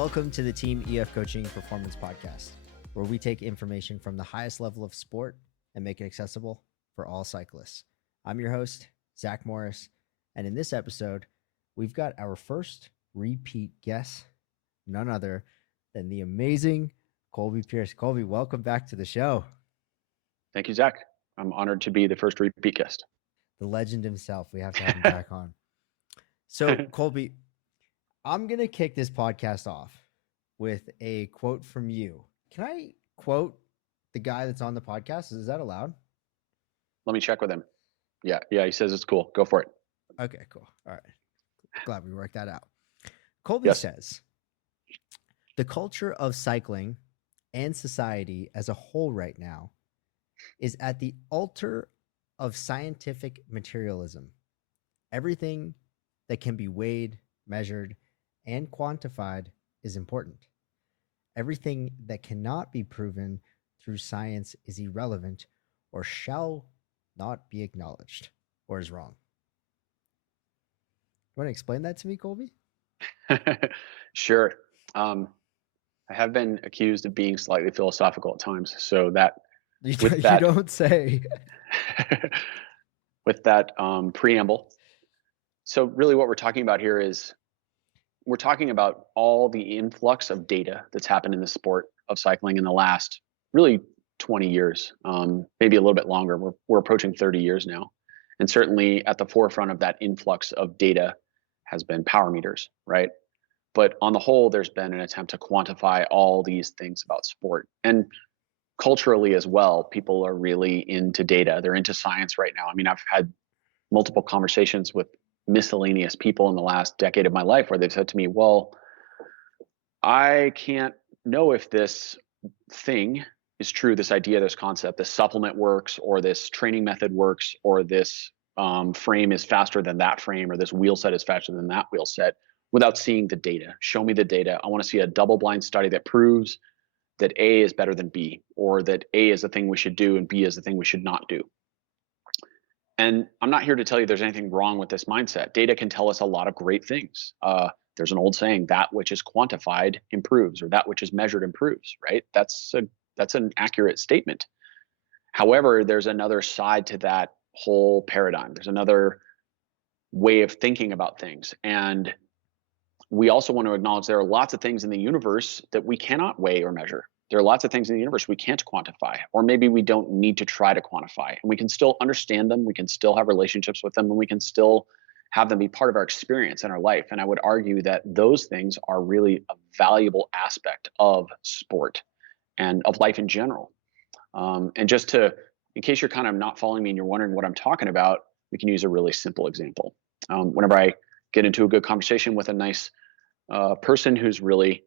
Welcome to the Team EF Coaching Performance Podcast, where we take information from the highest level of sport and make it accessible for all cyclists. I'm your host, Zack Morris, and in this episode, we've got our first repeat guest, none other than the amazing Colby Pearce. Colby, welcome back to the show. Thank you, Zack. I'm honored to be the first repeat guest. The legend himself. We have to have him back on. So, Colby, I'm going to kick this podcast off with a quote from you. Can I quote the guy that's on the podcast? Is that allowed? Let me check with him. Yeah, he says it's cool. Go for it. Okay, cool. All right. Glad we worked that out. Colby says, the culture of cycling and society as a whole right now is at the altar of scientific materialism. Everything that can be weighed, measured, and quantified is important. Everything that cannot be proven through science is irrelevant or shall not be acknowledged or is wrong. You want to explain that to me, Colby? Sure. I have been accused of being slightly philosophical at times. So that you don't say. With that preamble. So really what we're talking about here is we're talking about all the influx of data that's happened in the sport of cycling in the last really 20 years, maybe a little bit longer. We're approaching 30 years now. And certainly at the forefront of that influx of data has been power meters, right? But on the whole, there's been an attempt to quantify all these things about sport. And culturally as well, people are really into data. They're into science right now. I mean, I've had multiple conversations with miscellaneous people in the last decade of my life where they've said to me, well, I can't know if this thing is true, this idea, this concept, this supplement works, or this training method works, or this frame is faster than that frame, or this wheel set is faster than that wheel set, without seeing the data. Show me the data. I want to see a double-blind study that proves that A is better than B, or that A is the thing we should do and B is the thing we should not do. And I'm not here to tell you there's anything wrong with this mindset. Data can tell us a lot of great things. There's an old saying, that which is quantified improves, or that which is measured improves, right? That's an accurate statement. However, there's another side to that whole paradigm. There's another way of thinking about things. And we also want to acknowledge there are lots of things in the universe that we cannot weigh or measure. There are lots of things in the universe we can't quantify, or maybe we don't need to try to quantify. And we can still understand them, we can still have relationships with them, and we can still have them be part of our experience in our life. And I would argue that those things are really a valuable aspect of sport and of life in general. And just to, in case you're kind of not following me and you're wondering what I'm talking about, we can use a really simple example. Whenever I get into a good conversation with a nice person who's really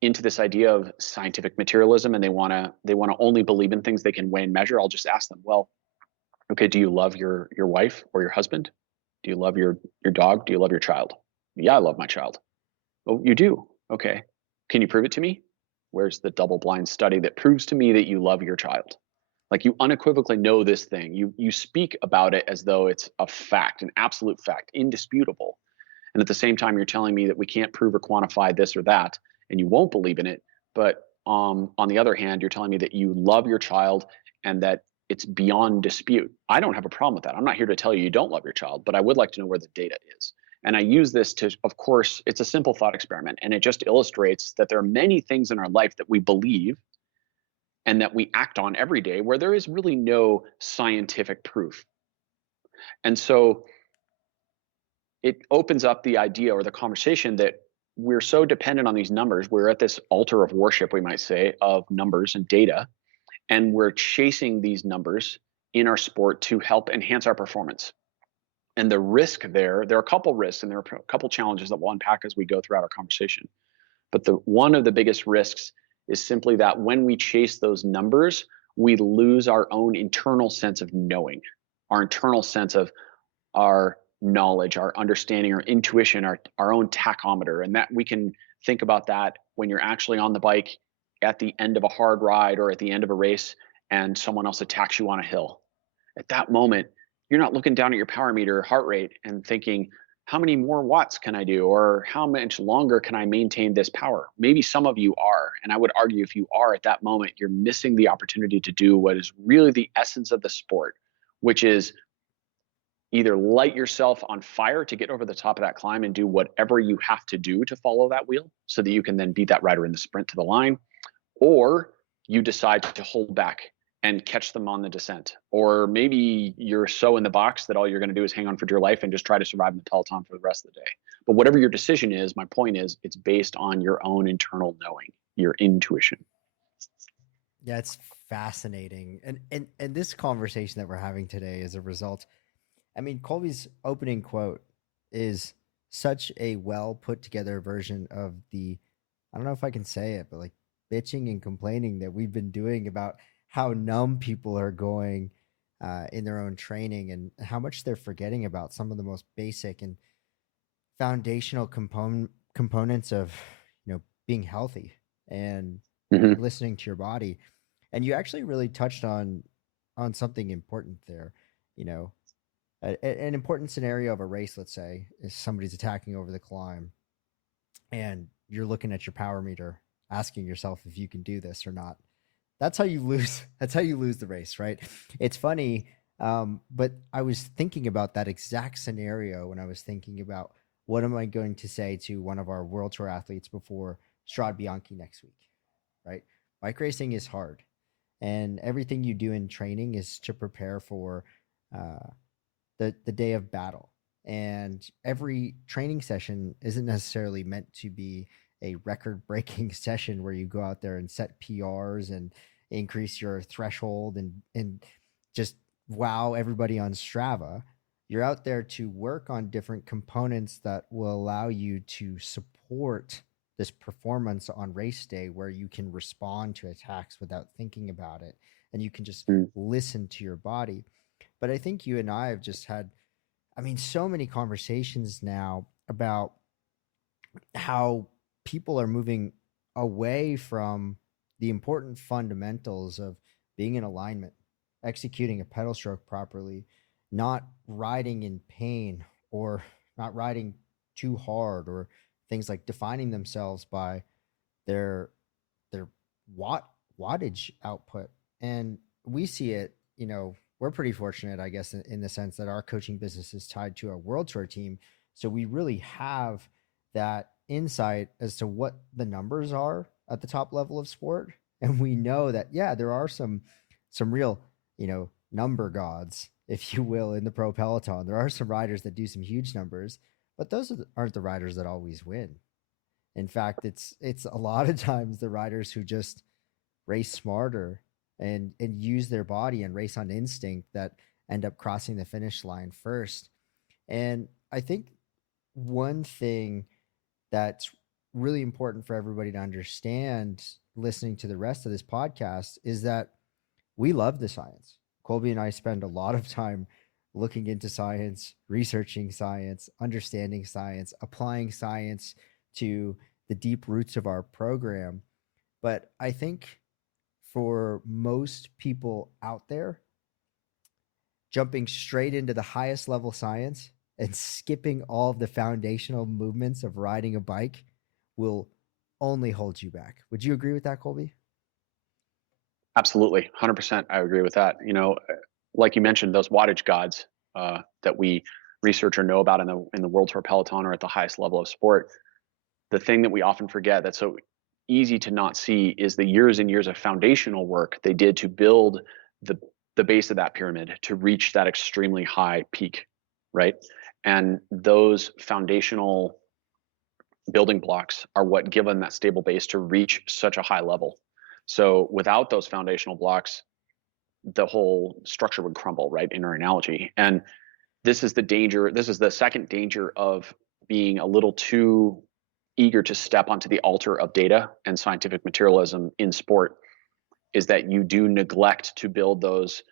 into this idea of scientific materialism and they want to only believe in things they can weigh and measure, I'll just ask them, well, okay, do you love your wife or your husband? Do you love your dog? Do you love your child? Yeah, I love my child. Oh, you do? Okay. Can you prove it to me? Where's the double-blind study that proves to me that you love your child? Like, you unequivocally know this thing. You speak about it as though it's a fact, an absolute fact, indisputable. And at the same time, you're telling me that we can't prove or quantify this or that, and you won't believe in it. But on the other hand, you're telling me that you love your child and that it's beyond dispute. I don't have a problem with that. I'm not here to tell you you don't love your child, but I would like to know where the data is. And I use this to, of course, it's a simple thought experiment, and it just illustrates that there are many things in our life that we believe and that we act on every day where there is really no scientific proof. And so it opens up the idea or the conversation that we're so dependent on these numbers. We're at this altar of worship, we might say, of numbers and data, and we're chasing these numbers in our sport to help enhance our performance. And the risk there are a couple risks and there are a couple challenges that we'll unpack as we go throughout our conversation. But one of the biggest risks is simply that when we chase those numbers, we lose our own internal sense of knowing, our internal sense of our knowledge, our understanding, our intuition, our own tachometer. And that we can think about that when you're actually on the bike at the end of a hard ride or at the end of a race and someone else attacks you on a hill. At that moment, you're not looking down at your power meter, heart rate, and thinking, how many more watts can I do? Or how much longer can I maintain this power? Maybe some of you are. And I would argue if you are at that moment, you're missing the opportunity to do what is really the essence of the sport, which is either light yourself on fire to get over the top of that climb and do whatever you have to do to follow that wheel so that you can then beat that rider in the sprint to the line, or you decide to hold back and catch them on the descent. Or maybe you're so in the box that all you're going to do is hang on for dear life and just try to survive in the peloton for the rest of the day. But whatever your decision is, my point is it's based on your own internal knowing, your intuition. Yeah, it's fascinating. And this conversation that we're having today is a result. I mean, Colby's opening quote is such a well put together version of the, I don't know if I can say it, but like bitching and complaining that we've been doing about how numb people are going in their own training and how much they're forgetting about some of the most basic and foundational components of being healthy and Mm-hmm. listening to your body. And you actually really touched on something important there. You know, an important scenario of a race, let's say, is somebody's attacking over the climb, and you're looking at your power meter, asking yourself if you can do this or not. That's how you lose. That's how you lose the race, right? It's funny, but I was thinking about that exact scenario when I was thinking about what am I going to say to one of our World Tour athletes before Strade Bianchi next week, right? Bike racing is hard, and everything you do in training is to prepare for uh, the day of battle. And every training session isn't necessarily meant to be a record breaking session where you go out there and set PRs and increase your threshold and just wow everybody on Strava. You're out there to work on different components that will allow you to support this performance on race day where you can respond to attacks without thinking about it and you can just listen to your body. But I think you and I have just had, I mean, so many conversations now about how people are moving away from the important fundamentals of being in alignment, executing a pedal stroke properly, not riding in pain or not riding too hard, or things like defining themselves by their their wattage output. And we see it, we're pretty fortunate, I guess, in the sense that our coaching business is tied to a world tour team. So we really have that insight as to what the numbers are at the top level of sport. And we know that, yeah, there are some real, number gods, if you will, in the pro peloton. There are some riders that do some huge numbers, but those aren't the riders that always win. In fact, it's a lot of times the riders who just race smarter and use their body and race on instinct that end up crossing the finish line first. And I think one thing that's really important for everybody to understand listening to the rest of this podcast is that we love the science. Colby and I spend a lot of time looking into science, researching science, understanding science, applying science to the deep roots of our program. But I think for most people out there, jumping straight into the highest level science and skipping all of the foundational movements of riding a bike will only hold you back. Would you agree with that, Colby? Absolutely, 100%. I agree with that. Like you mentioned, those wattage gods that we research or know about in the World Tour peloton or at the highest level of sport. The thing that we often forget that's so easy to not see is the years and years of foundational work they did to build the base of that pyramid to reach that extremely high peak, right? And those foundational building blocks are what give them that stable base to reach such a high level. So without those foundational blocks, the whole structure would crumble, right? In our analogy. And this is the danger. This is the second danger of being a little too eager to step onto the altar of data and scientific materialism in sport, is that you do neglect to build those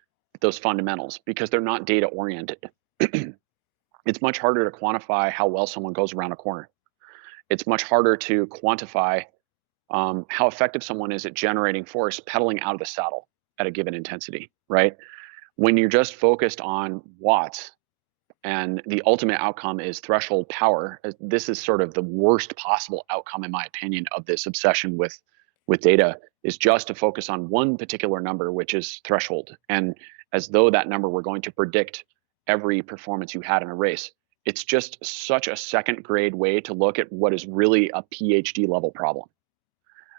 fundamentals because they're not data oriented. It's much harder to quantify how well someone goes around a corner. It's much harder to quantify how effective someone is at generating force pedaling out of the saddle at a given intensity, right? When you're just focused on watts, and the ultimate outcome is threshold power. This is sort of the worst possible outcome, in my opinion, of this obsession with data, is just to focus on one particular number, which is threshold, and as though that number were going to predict every performance you had in a race. It's just such a second grade way to look at what is really a PhD level problem.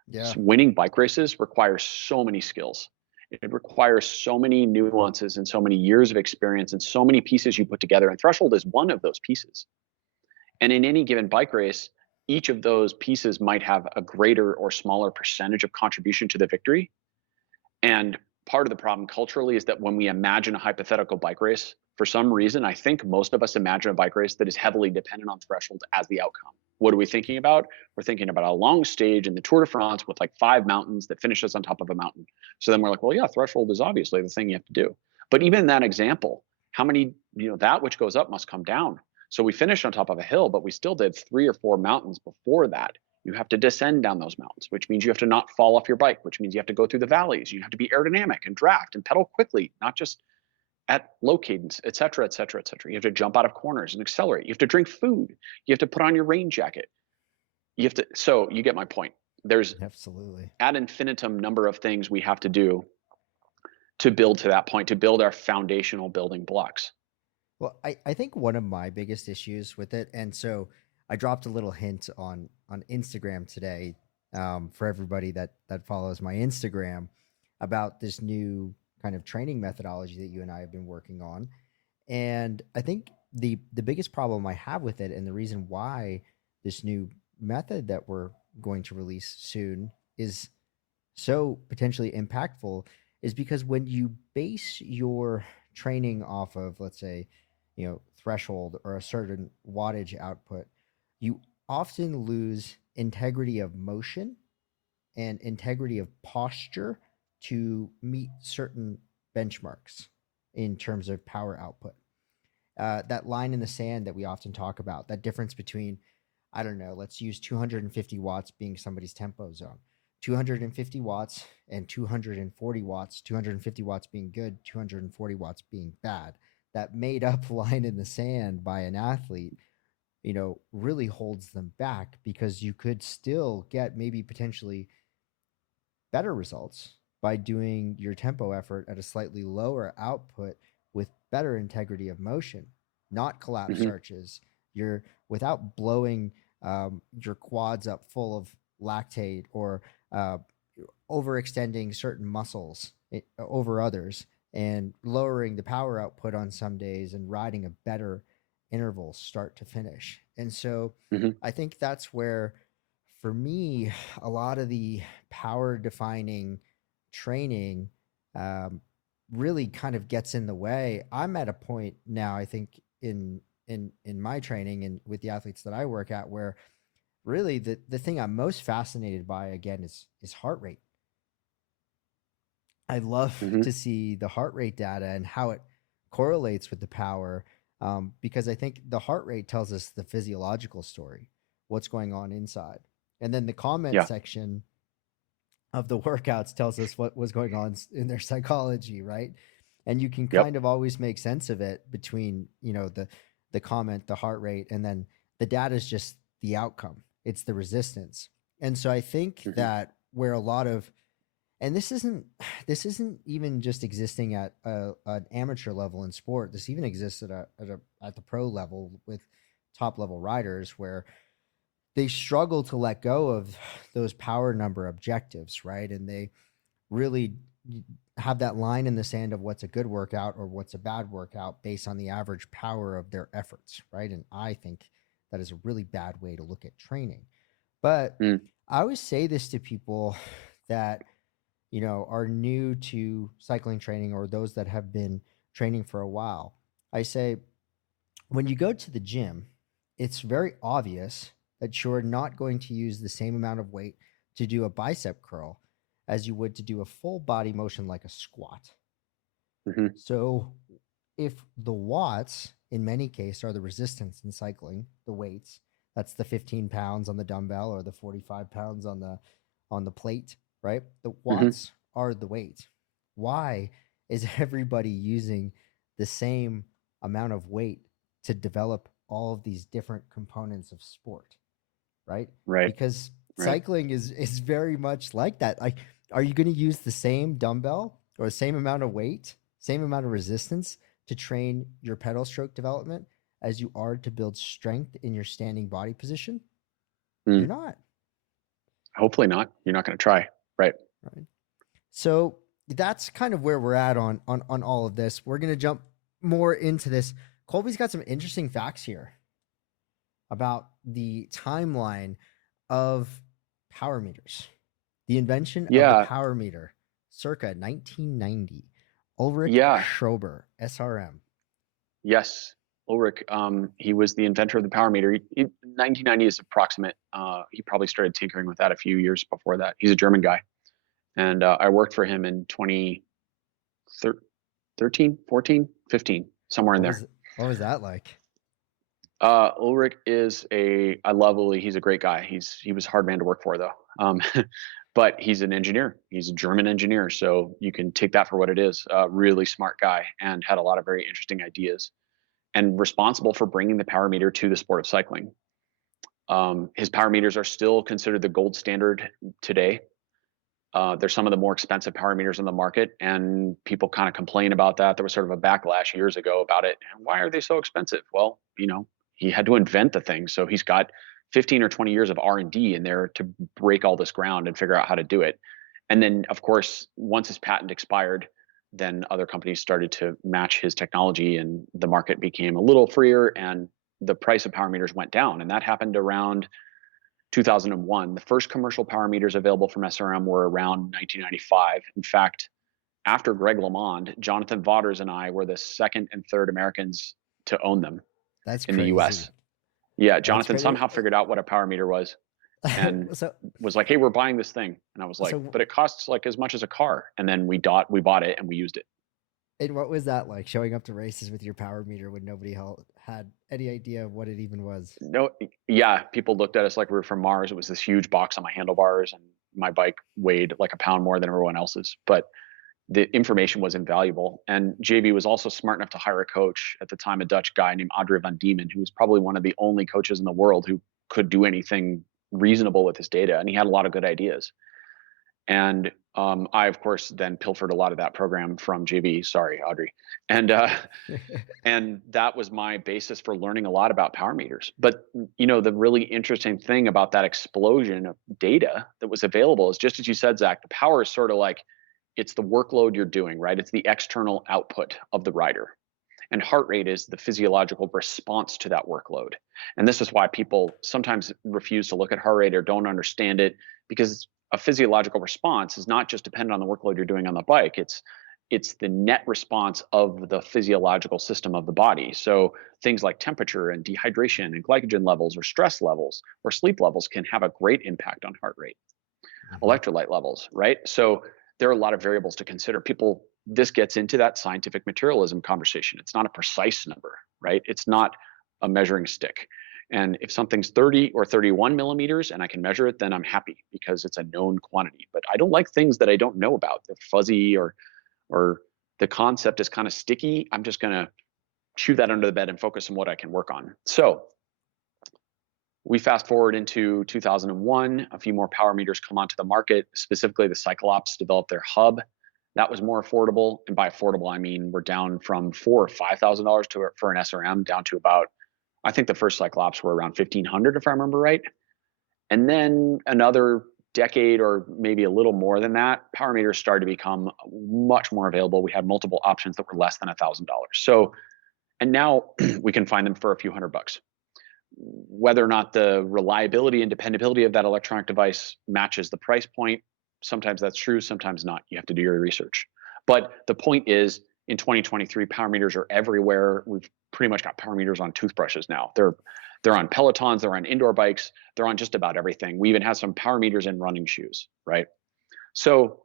Yeah. Winning bike races requires so many skills. It requires so many nuances and so many years of experience and so many pieces you put together. And threshold is one of those pieces. And in any given bike race, each of those pieces might have a greater or smaller percentage of contribution to the victory. And part of the problem culturally is that when we imagine a hypothetical bike race, for some reason, I think most of us imagine a bike race that is heavily dependent on threshold as the outcome. What are we thinking about? We're thinking about a long stage in the Tour de France with like 5 mountains that finishes on top of a mountain. So then we're like, well, yeah, threshold is obviously the thing you have to do. But even in that example, how many, that which goes up must come down. So we finished on top of a hill, but we still did 3 or 4 mountains before that. You have to descend down those mountains, which means you have to not fall off your bike, which means you have to go through the valleys. You have to be aerodynamic and draft and pedal quickly, not just at low cadence, et cetera, et cetera, et cetera. You have to jump out of corners and accelerate. You have to drink food. You have to put on your rain jacket. So you get my point. There's Absolutely. ad infinitum number of things we have to do to build to that point, to build our foundational building blocks. Well, I think one of my biggest issues with it, and so I dropped a little hint on Instagram today, for everybody that follows my Instagram, about this new kind of training methodology that you and I have been working on. And I think the biggest problem I have with it, and the reason why this new method that we're going to release soon is so potentially impactful, is because when you base your training off of, let's say, threshold or a certain wattage output, you often lose integrity of motion and integrity of posture to meet certain benchmarks in terms of power output. That line in the sand that we often talk about, that difference between, I don't know, let's use 250 watts being somebody's tempo zone, 250 watts and 240 watts, 250 watts being good, 240 watts being bad. That made up line in the sand by an athlete, really holds them back, because you could still get maybe potentially better results by doing your tempo effort at a slightly lower output with better integrity of motion, not collapse Mm-hmm. arches. You're without blowing your quads up full of lactate, or uh, overextending certain muscles over others, and lowering the power output on some days, and riding a better interval start to finish. And so Mm-hmm. I think that's where, for me, a lot of the power defining training really kind of gets in the way. I'm at a point now, I think, in my training and with the athletes that I work at, where really the thing I'm most fascinated by, again, is heart rate. I love Mm-hmm. to see the heart rate data and how it correlates with the power, because I think the heart rate tells us the physiological story, what's going on inside. And then the comment Yeah. section of the workouts tells us what was going on in their psychology, right? And you can Yep. kind of always make sense of it between, the comment, the heart rate, and then the data is just the outcome. It's the resistance. And so I think Mm-hmm. that where a lot of, and this isn't even just existing at an amateur level in sport. This even exists at the pro level with top level riders, where they struggle to let go of those power number objectives, right? And they really have that line in the sand of what's a good workout or what's a bad workout based on the average power of their efforts, right? And I think that is a really bad way to look at training. But Mm. I always say this to people that, are new to cycling training, or those that have been training for a while. I say, when you go to the gym, it's very obvious that you're not going to use the same amount of weight to do a bicep curl as you would to do a full body motion like a squat. Mm-hmm. So if the watts in many cases are the resistance in cycling, the weights, that's the 15 pounds on the dumbbell or the 45 pounds on the plate, right? The Mm-hmm. watts are the weight. Why is everybody using the same amount of weight to develop all of these different components of sport, right? Right. Because Right. cycling is very much like that. Like, are you going to use the same dumbbell or the same amount of weight, same amount of resistance to train your pedal stroke development as you are to build strength in your standing body position? You're Mm. not. Hopefully not. You're not going to try. Right. Right. So that's kind of where we're at on all of this. We're going to jump more into this. Colby's got some interesting facts here about the timeline of power meters. The invention of the Yeah. power meter, circa 1990. Ulrich Yeah. Schrober, SRM. Yes. Ulrich, he was the inventor of the power meter. 1990 is approximate. He probably started tinkering with that a few years before that. He's a German guy. And I worked for him in 2013, 14, 15, somewhere in What there. was what was that like? Ulrich I love Uli. He's a great guy. He was a hard man to work for though. But he's an engineer. He's a German engineer. So you can take that for what it is. Really smart guy and had a lot of very interesting ideas and responsible for bringing the power meter to the sport of cycling. His power meters are still considered the gold standard today. They're some of the more expensive power meters in the market, and people kind of complain about that. There was sort of a backlash years ago about it. Why are they so expensive? Well, he had to invent the thing, so he's got 15 or 20 years of R&D in there to break all this ground and figure out how to do it. And then, of course, once his patent expired, then other companies started to match his technology, and the market became a little freer, and the price of power meters went down. And that happened around 2001. The first commercial power meters available from SRM were around 1995. In fact, after Greg LeMond, Jonathan Vaughters and I were the second and third Americans to own them That's in the crazy. US. Yeah, That's Jonathan crazy. somehow figured out what a power meter was and so was like, "Hey, we're buying this thing." And I was like, so "But it costs like as much as a car." And then we bought it and we used it. and what was that like, showing up to races with your power meter when nobody had any idea of what it even was? No, yeah, people looked at us like we were from Mars. It was this huge box on my handlebars and my bike weighed like a pound more than everyone else's. But the information was invaluable. And JB was also smart enough to hire a coach at the time, a Dutch guy named Andre van Diemen, who was probably one of the only coaches in the world who could do anything reasonable with his data. And he had a lot of good ideas. And I, of course, then pilfered a lot of that program from JB. Sorry, Audrey. And and that was my basis for learning a lot about power meters. But the really interesting thing about that explosion of data that was available is just as you said, Zach, the power is sort of like it's the workload you're doing, right? It's the external output of the rider. And heart rate is the physiological response to that workload. And this is why people sometimes refuse to look at heart rate or don't understand it, because a physiological response is not just dependent on the workload you're doing on the bike. It's the net response of the physiological system of the body. So things like temperature and dehydration and glycogen levels or stress levels or sleep levels can have a great impact on heart rate. Electrolyte levels, right? So there are a lot of variables to consider. This gets into that scientific materialism conversation. It's not a precise number, right? It's not a measuring stick. And if something's 30 or 31 millimeters and I can measure it, then I'm happy because it's a known quantity. But I don't like things that I don't know about. They're fuzzy or the concept is kind of sticky. I'm just going to chew that under the bed and focus on what I can work on. So we fast forward into 2001, a few more power meters come onto the market. Specifically, the Cyclops developed their hub. That was more affordable, and by affordable, I mean we're down from $4,000 or $5,000 for an SRM down to about, I think the first Cyclops were around 1,500 if I remember right. And then another decade or maybe a little more than that, power meters started to become much more available. We had multiple options that were less than $1,000. So, and now we can find them for a few $100. Whether or not the reliability and dependability of that electronic device matches the price point, sometimes that's true, sometimes not. You have to do your research. But the point is, in 2023, power meters are everywhere. We've pretty much got power meters on toothbrushes now. They're on Pelotons, they're on indoor bikes, they're on just about everything. We even have some power meters in running shoes, right? So,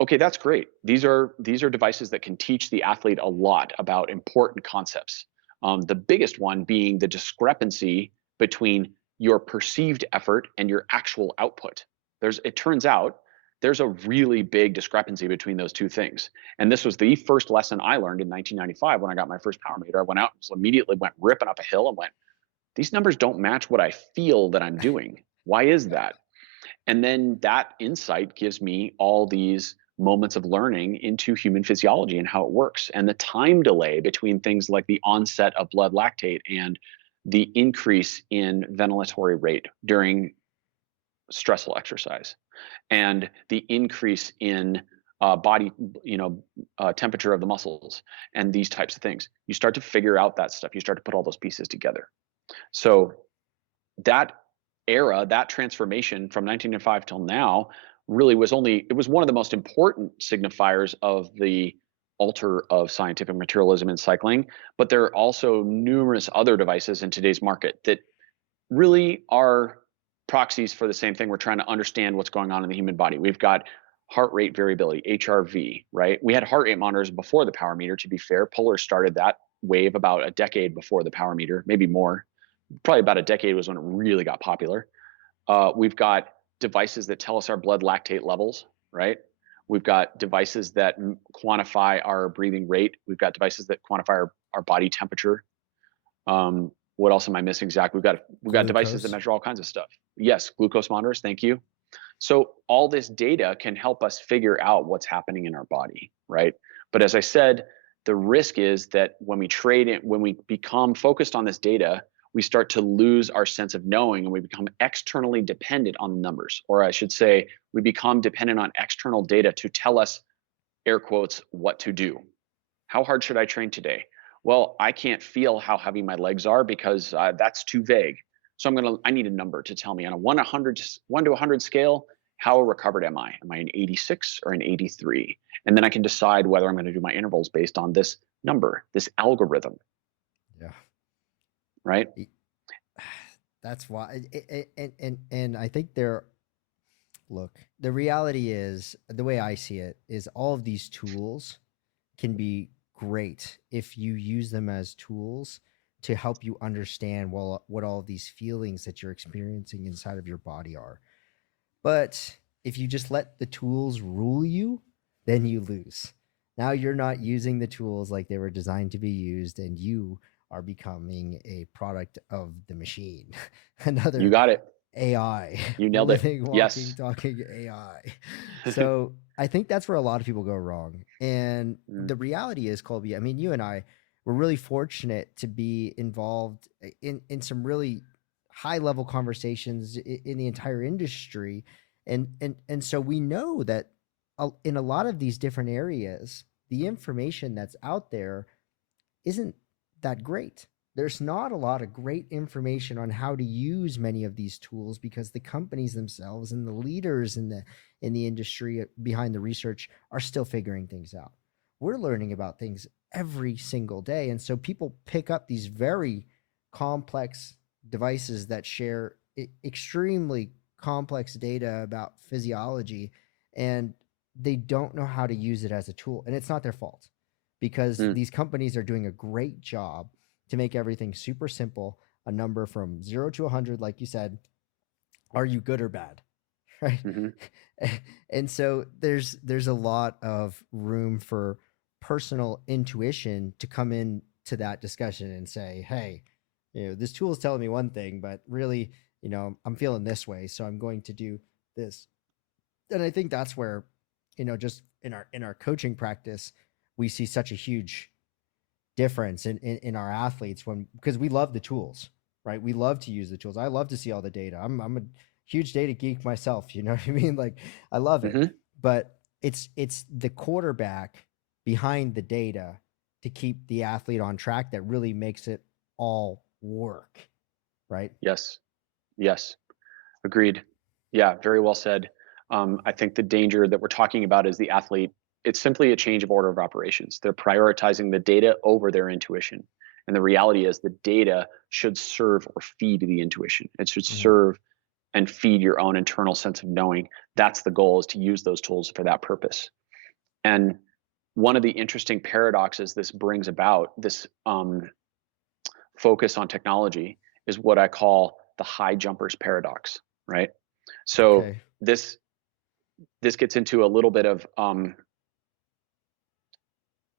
okay, that's great. These are devices that can teach the athlete a lot about important concepts. The biggest one being the discrepancy between your perceived effort and your actual output. It turns out there's a really big discrepancy between those two things. And this was the first lesson I learned in 1995 when I got my first power meter. I went out and immediately went ripping up a hill and went, these numbers don't match what I feel that I'm doing. Why is that? And then that insight gives me all these moments of learning into human physiology and how it works, and the time delay between things like the onset of blood lactate and the increase in ventilatory rate during stressful exercise, and the increase in body, temperature of the muscles, and these types of things. You start to figure out that stuff. You start to put all those pieces together. So that era, that transformation from 1905 till now, really was it was one of the most important signifiers of the altar of scientific materialism in cycling. But there are also numerous other devices in today's market that really are proxies for the same thing. We're trying to understand what's going on in the human body. We've got heart rate variability, HRV, right? We had heart rate monitors before the power meter, to be fair. Polar started that wave about a decade before the power meter, maybe more. Probably about a decade was when it really got popular. We've got devices that tell us our blood lactate levels, right? We've got devices that quantify our breathing rate. We've got devices that quantify our body temperature. What else am I missing, Zach? We've got devices that measure all kinds of stuff. Yes, glucose monitors. Thank you. So all this data can help us figure out what's happening in our body, right? But as I said, the risk is that when we become focused on this data, we start to lose our sense of knowing, and we become externally dependent on the numbers. Or I should say, we become dependent on external data to tell us, air quotes, what to do. How hard should I train today? Well, I can't feel how heavy my legs are because that's too vague. So I need a number to tell me on a 1 to 100 scale, how recovered am I? Am I an 86 or an 83? And then I can decide whether I'm going to do my intervals based on this number, this algorithm. Yeah. Right. That's why. And I think look, the reality is, the way I see it is, all of these tools can be great if you use them as tools to help you understand what all of these feelings that you're experiencing inside of your body are. But if you just let the tools rule you, then you lose. Now you're not using the tools like they were designed to be used, and you are becoming a product of the machine. Another You got it. AI. You nailed it. Living, walking, yes. talking AI. So I think that's where a lot of people go wrong. And the reality is, Colby, I mean, you and I were really fortunate to be involved in some really high level conversations in the entire industry. And so we know that in a lot of these different areas, the information that's out there isn't that great. There's not a lot of great information on how to use many of these tools, because the companies themselves and the leaders in the industry behind the research are still figuring things out. We're learning about things every single day. And so people pick up these very complex devices that share extremely complex data about physiology, and they don't know how to use it as a tool. And it's not their fault, because these companies are doing a great job to make everything super simple, a number from 0 to 100, like you said. Are you good or bad? Right. And so there's a lot of room for personal intuition to come into that discussion and say, hey, this tool is telling me one thing, but really, I'm feeling this way, so I'm going to do this. And I think that's where, just in our coaching practice, we see such a huge difference in our athletes, because we love the tools, right? We love to use the tools. I love to see all the data. I'm a huge data geek myself. You know what I mean? Like, I love it, but it's the quarterback behind the data to keep the athlete on track that really makes it all work. Right? Yes. Agreed. Yeah. Very well said. I think the danger that we're talking about is the athlete. It's simply a change of order of operations. They're prioritizing the data over their intuition. And the reality is, the data should serve or feed the intuition. It should serve and feed your own internal sense of knowing. That's the goal, is to use those tools for that purpose. And one of the interesting paradoxes this brings about, this focus on technology, is what I call the high jumpers paradox, right? So this gets into a little bit of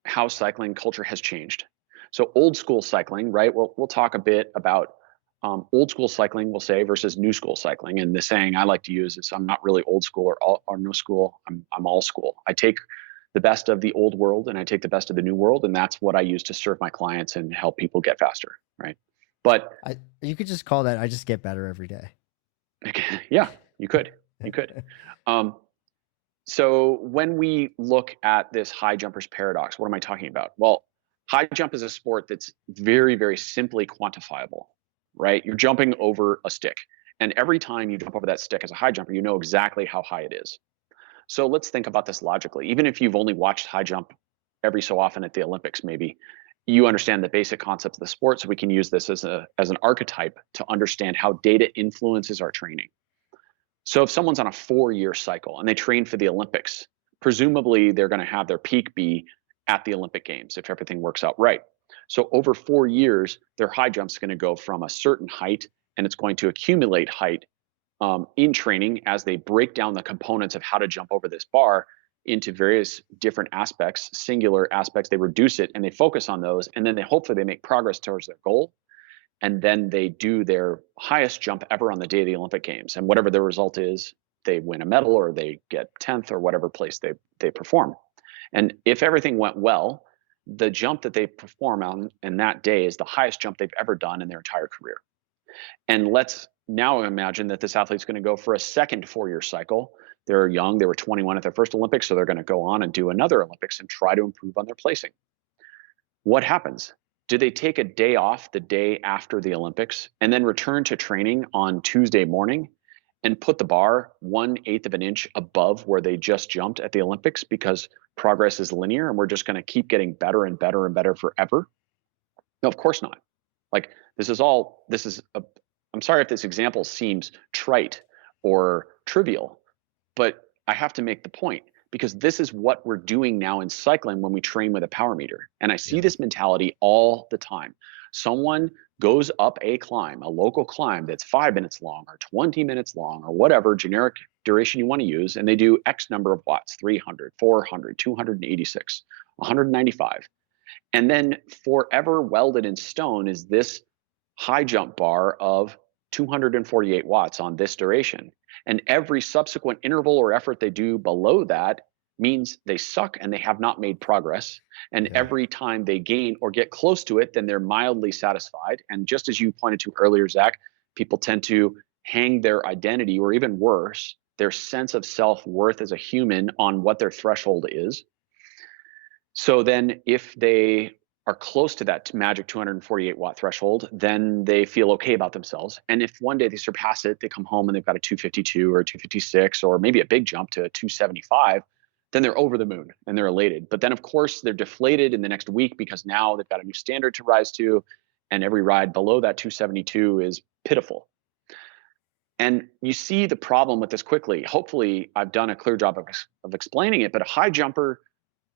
how cycling culture has changed. So old school cycling, right? We'll talk a bit about old school cycling, we'll say, versus new school cycling. And the saying I like to use is, I'm not really old school or new school. I'm all school. I take the best of the old world and I take the best of the new world, and that's what I use to serve my clients and help people get faster, right? But you could just call that I just get better every day. yeah, you could. So when we look at this high jumpers paradox, what am I talking about? Well, high jump is a sport that's very, very simply quantifiable, right? You're jumping over a stick. And every time you jump over that stick as a high jumper, you know exactly how high it is. So let's think about this logically. Even if you've only watched high jump every so often at the Olympics, maybe, you understand the basic concepts of the sport. So we can use this as an archetype to understand how data influences our training. So if someone's on a 4-year cycle and they train for the Olympics, presumably they're going to have their peak be at the Olympic Games if everything works out right. So over 4 years, their high jump is going to go from a certain height, and it's going to accumulate height in training as they break down the components of how to jump over this bar into various different aspects, singular aspects. They reduce it and they focus on those, and then hopefully they make progress towards their goal. And then they do their highest jump ever on the day of the Olympic Games. And whatever the result is, they win a medal or they get 10th or whatever place they perform. And if everything went well, the jump that they perform on in that day is the highest jump they've ever done in their entire career. And let's now imagine that this athlete's going to go for a second 4-year cycle. They're young, they were 21 at their first Olympics, so they're going to go on and do another Olympics and try to improve on their placing. What happens? Do they take a day off the day after the Olympics and then return to training on Tuesday morning and put the bar 1/8 of an inch above where they just jumped at the Olympics because progress is linear and we're just going to keep getting better and better and better forever? No, of course not. Like I'm sorry if this example seems trite or trivial, but I have to make the point, because this is what we're doing now in cycling when we train with a power meter. And I see this mentality all the time. Someone goes up a climb, a local climb that's 5 minutes long or 20 minutes long or whatever generic duration you want to use, and they do X number of watts, 300, 400, 286, 195. And then forever welded in stone is this high jump bar of 248 watts on this duration. And every subsequent interval or effort they do below that means they suck and they have not made progress. And every time they gain or get close to it, then they're mildly satisfied. And just as you pointed to earlier, Zach, people tend to hang their identity, or even worse, their sense of self-worth as a human on what their threshold is. So then if they are close to that magic 248 watt threshold, then they feel okay about themselves. And if one day they surpass it, they come home and they've got a 252 or 256 or maybe a big jump to 275, then they're over the moon and they're elated. But then of course they're deflated in the next week because now they've got a new standard to rise to, and every ride below that 272 is pitiful. And you see the problem with this quickly. Hopefully I've done a clear job of explaining it, but a high jumper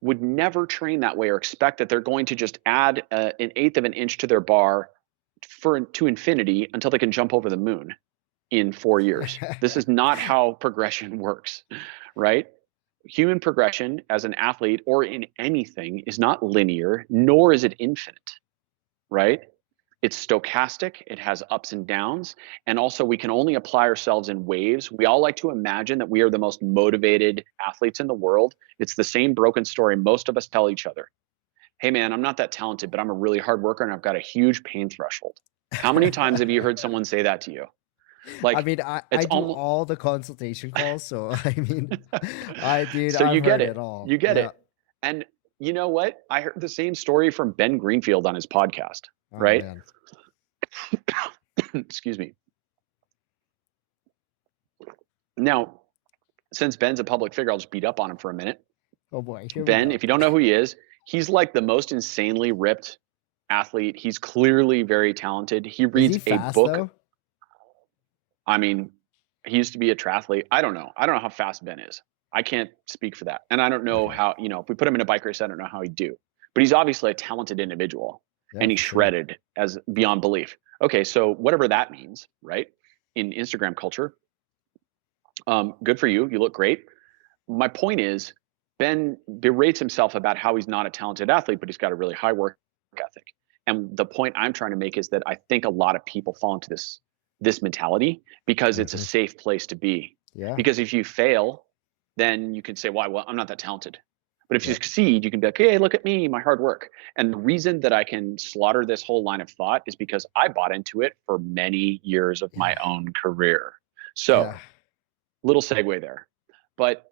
would never train that way or expect that they're going to just add 1/8 of an inch to their bar to infinity until they can jump over the moon in 4 years. This is not how progression works, right? Human progression as an athlete or in anything is not linear, nor is it infinite, right? It's stochastic, it has ups and downs, and also we can only apply ourselves in waves. We all like to imagine that we are the most motivated athletes in the world. It's the same broken story most of us tell each other. Hey man, I'm not that talented, but I'm a really hard worker and I've got a huge pain threshold. How many times have you heard someone say that to you? Like, I mean, I do all the consultation calls, so I mean, so I've you get heard it. all. You get it. And you know what? I heard the same story from Ben Greenfield on his podcast, right? Man. Excuse me. Now, since Ben's a public figure, I'll just beat up on him for a minute. Oh boy. Ben, if you don't know who he is, he's like the most insanely ripped athlete. He's clearly very talented. He reads a book. Though? I mean, he used to be a triathlete. I don't know how fast Ben is. I can't speak for that. And I don't know how, if we put him in a bike race, I don't know how he'd do. But he's obviously a talented individual. And he's shredded as beyond belief. Okay, so whatever that means, right? In Instagram culture, good for you. You look great. my point is, Ben berates himself about how he's not a talented athlete, but he's got a really high work ethic. And the point I'm trying to make is that I think a lot of people fall into this mentality because it's a Hmm. safe place to be. Yeah. Because if you fail, then you can say, well, I'm not that talented. But if you Yep. succeed, you can be like, hey, look at me, my hard work. And the reason that I can slaughter this whole line of thought is because I bought into it for many years of my Yeah. own career. So, Yeah. little segue there. But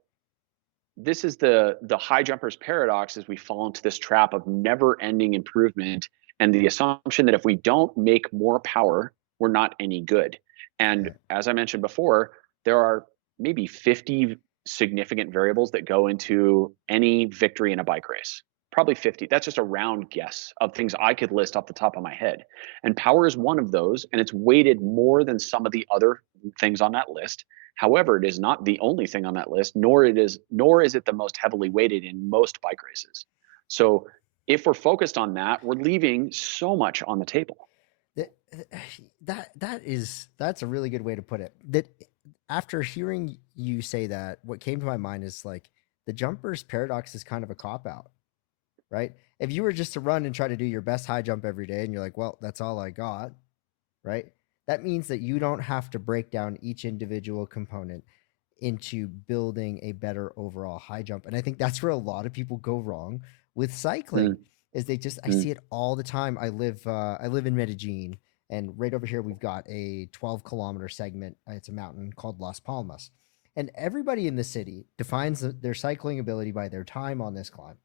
this is the high jumpers paradox, is we fall into this trap of never ending improvement and the assumption that if we don't make more power, we're not any good. And Right. as I mentioned before, there are maybe 50 significant variables that go into any victory in a bike race. Probably 50. That's just a round guess of things I could list off the top of my head. And power is one of those, and it's weighted more than some of the other things on that list. However, it is not the only thing on that list, nor is it the most heavily weighted in most bike races. So if we're focused on that, we're leaving so much on the table. That that's a really good way to put it. That after hearing you say that, what came to my mind is like the jumper's paradox is kind of a cop out, right? If you were just to run and try to do your best high jump every day and you're like, well, that's all I got, right? That means that you don't have to break down each individual component into building a better overall high jump. And I think that's where a lot of people go wrong with cycling Mm, is they just I mm, see it all the time. I live in Medellin, and right over here we've got a 12-kilometer segment. It's a mountain called Las Palmas. And everybody in the city defines their cycling ability by their time on this climb,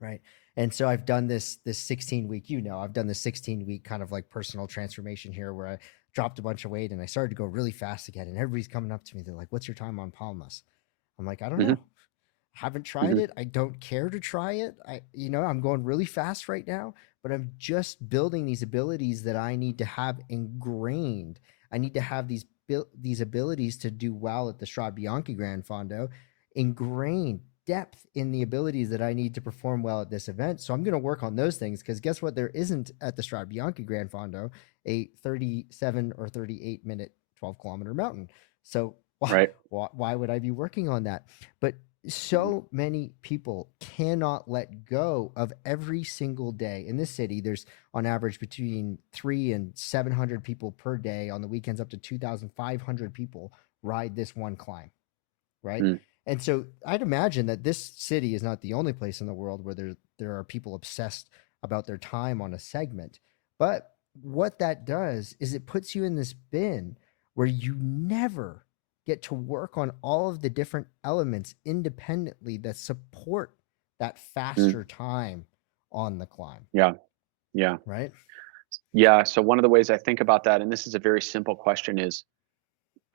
right? And so I've done this 16-week, I've done this 16-week kind of like personal transformation here where I dropped a bunch of weight and I started to go really fast again. And everybody's coming up to me. They're like, what's your time on Palmas? I'm like, I don't mm-hmm, know. Haven't tried mm-hmm, it. I don't care to try it. I'm going really fast right now, but I'm just building these abilities that I need to have ingrained. I need to have these abilities to do well at the Strade Bianchi Gran Fondo, ingrained depth in the abilities that I need to perform well at this event. So I'm going to work on those things because guess what? There isn't at the Strade Bianchi Gran Fondo a 37 or 38-minute 12-kilometer mountain. So right. why would I be working on that? But so many people cannot let go of every single day in this city. There's on average between 3 and 700 people per day. On the weekends, up to 2,500 people ride this one climb, right? Mm, And so I'd imagine that this city is not the only place in the world where there are people obsessed about their time on a segment. But what that does is it puts you in this bin where you never get to work on all of the different elements independently that support that mm, faster time on the climb, yeah. Yeah. right? Yeah. So one of the ways I think about that, and this is a very simple question, is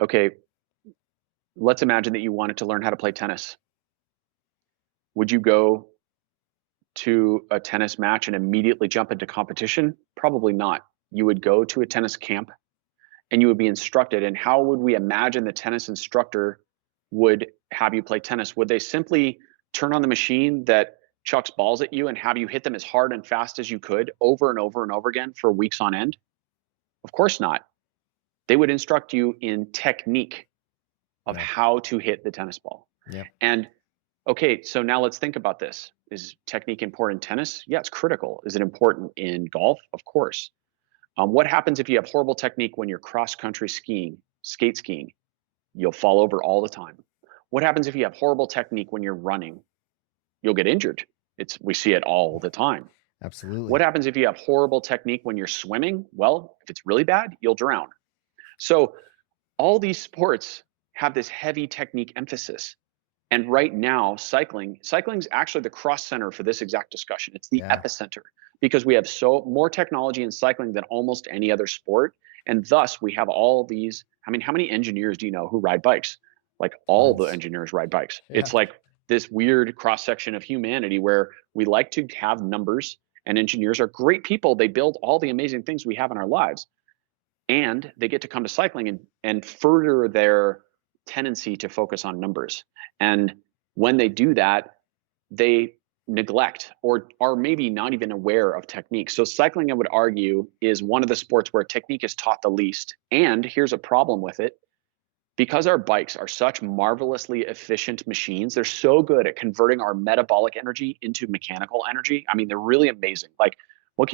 okay, let's imagine that you wanted to learn how to play tennis. Would you go to a tennis match and immediately jump into competition? Probably not. You would go to a tennis camp and you would be instructed. And how would we imagine the tennis instructor would have you play tennis? Would they simply turn on the machine that chucks balls at you and have you hit them as hard and fast as you could over and over and over again for weeks on end? Of course not. They would instruct you in technique of Yeah. how to hit the tennis ball. Yep. And okay, so now let's think about this. Is technique important in tennis? Yeah, it's critical. Is it important in golf? Of course. What happens if you have horrible technique when you're cross country skiing, skate skiing? You'll fall over all the time. What happens if you have horrible technique when you're running? You'll get injured. We see it all the time. What Absolutely. happens if you have horrible technique when you're swimming? Well, if it's really bad, you'll drown. So all these sports have this heavy technique emphasis. And right now, cycling's actually the cross center for this exact discussion. It's the Yeah. epicenter because we have so more technology in cycling than almost any other sport. And thus we have all these. I mean, how many engineers do you know who ride bikes? Like all the Tons. engineers ride bikes. Yeah. It's like this weird cross section of humanity where we like to have numbers, and engineers are great people. They build all the amazing things we have in our lives, and they get to come to cycling and further their tendency to focus on numbers. And when they do that, they neglect or are maybe not even aware of technique. So cycling, I would argue, is one of the sports where technique is taught the least. And here's a problem with it. because our bikes are such marvelously efficient machines, they're so good at converting our metabolic energy into mechanical energy. I mean, they're really amazing. Like,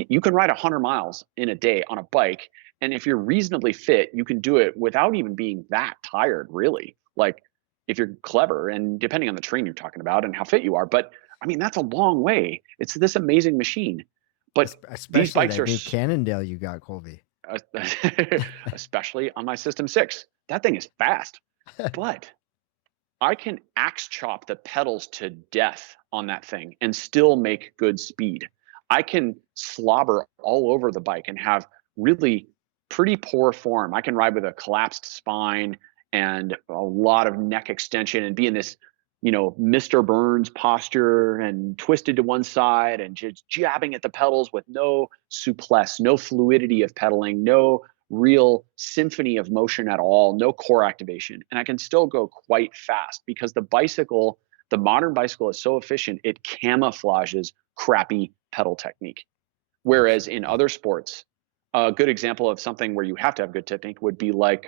you can ride 100 miles in a day on a bike, and if you're reasonably fit, you can do it without even being that tired, really. Like, if you're clever, and depending on the terrain you're talking about and how fit you are. But I mean, that's a long way. It's this amazing machine. But these Especially bikes that are new Cannondale you got, Colby. especially on my System 6. That thing is fast. But I can axe chop the pedals to death on that thing and still make good speed. I can slobber all over the bike and have really pretty poor form. I can ride with a collapsed spine and a lot of neck extension and be in this, Mr. Burns posture and twisted to one side and just jabbing at the pedals with no souplesse, no fluidity of pedaling, no real symphony of motion at all, no core activation. And I can still go quite fast because the modern bicycle is so efficient, it camouflages crappy pedal technique. Whereas in other sports, a good example of something where you have to have good technique would be like,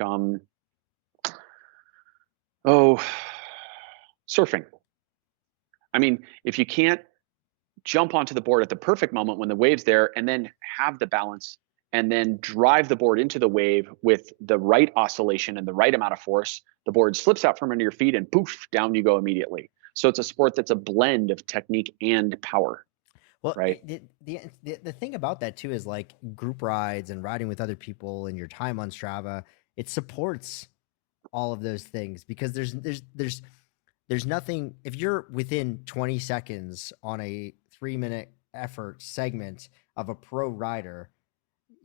surfing. I mean, if you can't jump onto the board at the perfect moment when the wave's there and then have the balance and then drive the board into the wave with the right oscillation and the right amount of force, the board slips out from under your feet and poof, down you go immediately. So it's a sport that's a blend of technique and power. Well, right? The thing about that too is like group rides and riding with other people and your time on Strava. It supports all of those things because there's nothing if you're within 20 seconds on a 3-minute effort segment of a pro rider,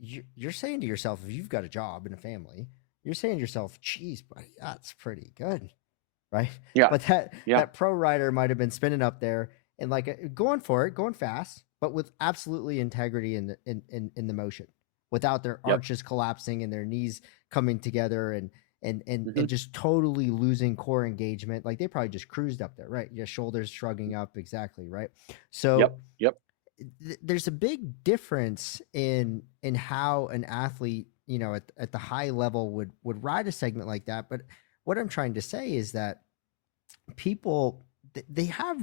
you're saying to yourself, if you've got a job and a family, you're saying to yourself, geez, buddy, that's pretty good. Right. Yeah. But that pro rider might have been spinning up there and like going for it, going fast, but with absolutely integrity in the motion, without their arches collapsing and their knees coming together and just totally losing core engagement. Like they probably just cruised up there, right? Your shoulders shrugging up, exactly, right? So there's a big difference in how an athlete, at the high level would ride a segment like that. But what I'm trying to say is that people, they have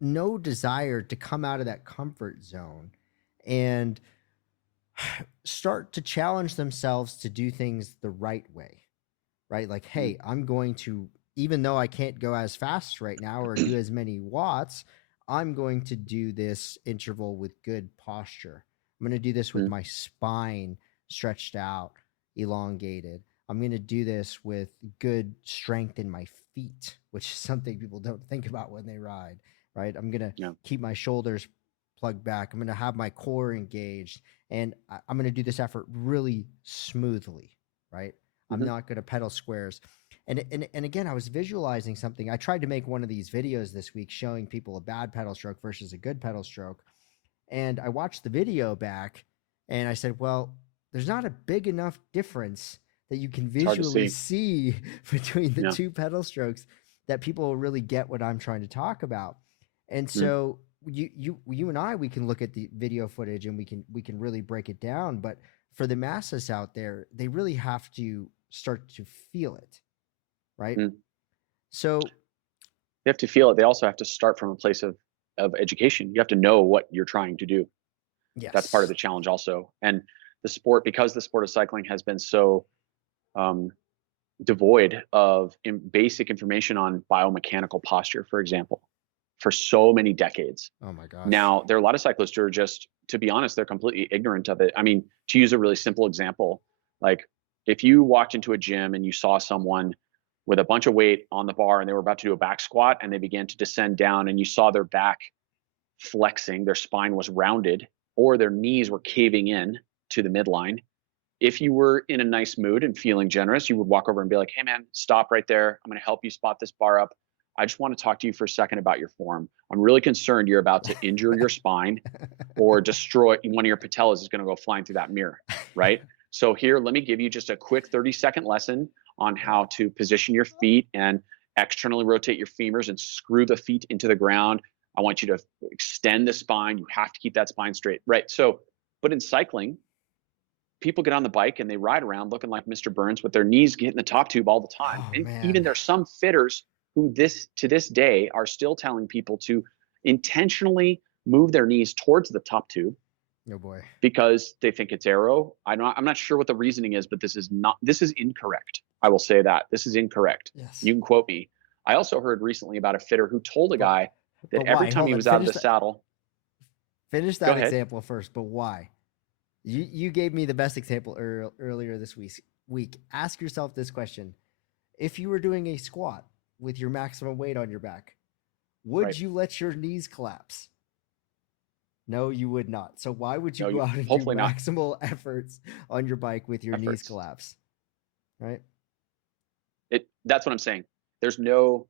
no desire to come out of that comfort zone and start to challenge themselves to do things the right way, right? Like, hey, I'm going to, even though I can't go as fast right now or do as many watts, I'm going to do this interval with good posture. I'm going to do this with my spine stretched out, elongated. I'm going to do this with good strength in my feet, which is something people don't think about when they ride, right? I'm going to keep my shoulders plugged back. I'm going to have my core engaged, and I'm going to do this effort really smoothly, right? I'm not going to pedal squares. And again, I was visualizing something. I tried to make one of these videos this week showing people a bad pedal stroke versus a good pedal stroke. And I watched the video back and I said, well, there's not a big enough difference that you can visually see between the two pedal strokes that people will really get what I'm trying to talk about. And so you and I, we can look at the video footage and we can really break it down. But for the masses out there, they really have to start to feel it. Right. So they have to feel it. They also have to start from a place of education. You have to know what you're trying to do. Yes. That's part of the challenge also. And because the sport of cycling has been so devoid of basic information on biomechanical posture, for example, for so many decades. Oh my gosh. Now, there are a lot of cyclists who are just, to be honest, they're completely ignorant of it. I mean, to use a really simple example, like if you walked into a gym and you saw someone with a bunch of weight on the bar and they were about to do a back squat and they began to descend down and you saw their back flexing, their spine was rounded, or their knees were caving in to the midline. If you were in a nice mood and feeling generous, you would walk over and be like, hey man, stop right there. I'm going to help you spot this bar up. I just want to talk to you for a second about your form. I'm really concerned you're about to injure your spine or destroy one of your patellas is going to go flying through that mirror, right? So here, let me give you just a quick 30-second lesson on how to position your feet and externally rotate your femurs and screw the feet into the ground. I want you to extend the spine. You have to keep that spine straight, right? So, but in cycling, people get on the bike and they ride around looking like Mr. Burns with their knees hitting the top tube all the time. Oh And even man. there's some fitters who to this day are still telling people to intentionally move their knees towards the top tube Oh boy. because they think it's aero. I'm not sure what the reasoning is, but this is incorrect. I will say that this is incorrect. Yes. You can quote me. I also heard recently about a fitter who told a But guy that but every why? time Hold he on. was out of the saddle. Finish Go that ahead. example first. But why? You gave me the best example earlier this week. Ask yourself this question: if you were doing a squat with your maximum weight on your back, would Right. you let your knees collapse? No, you would not. So why would you No, go out and do hopefully not. maximal efforts on your bike with your knees Efforts. collapse? Right? That's what I'm saying. There's no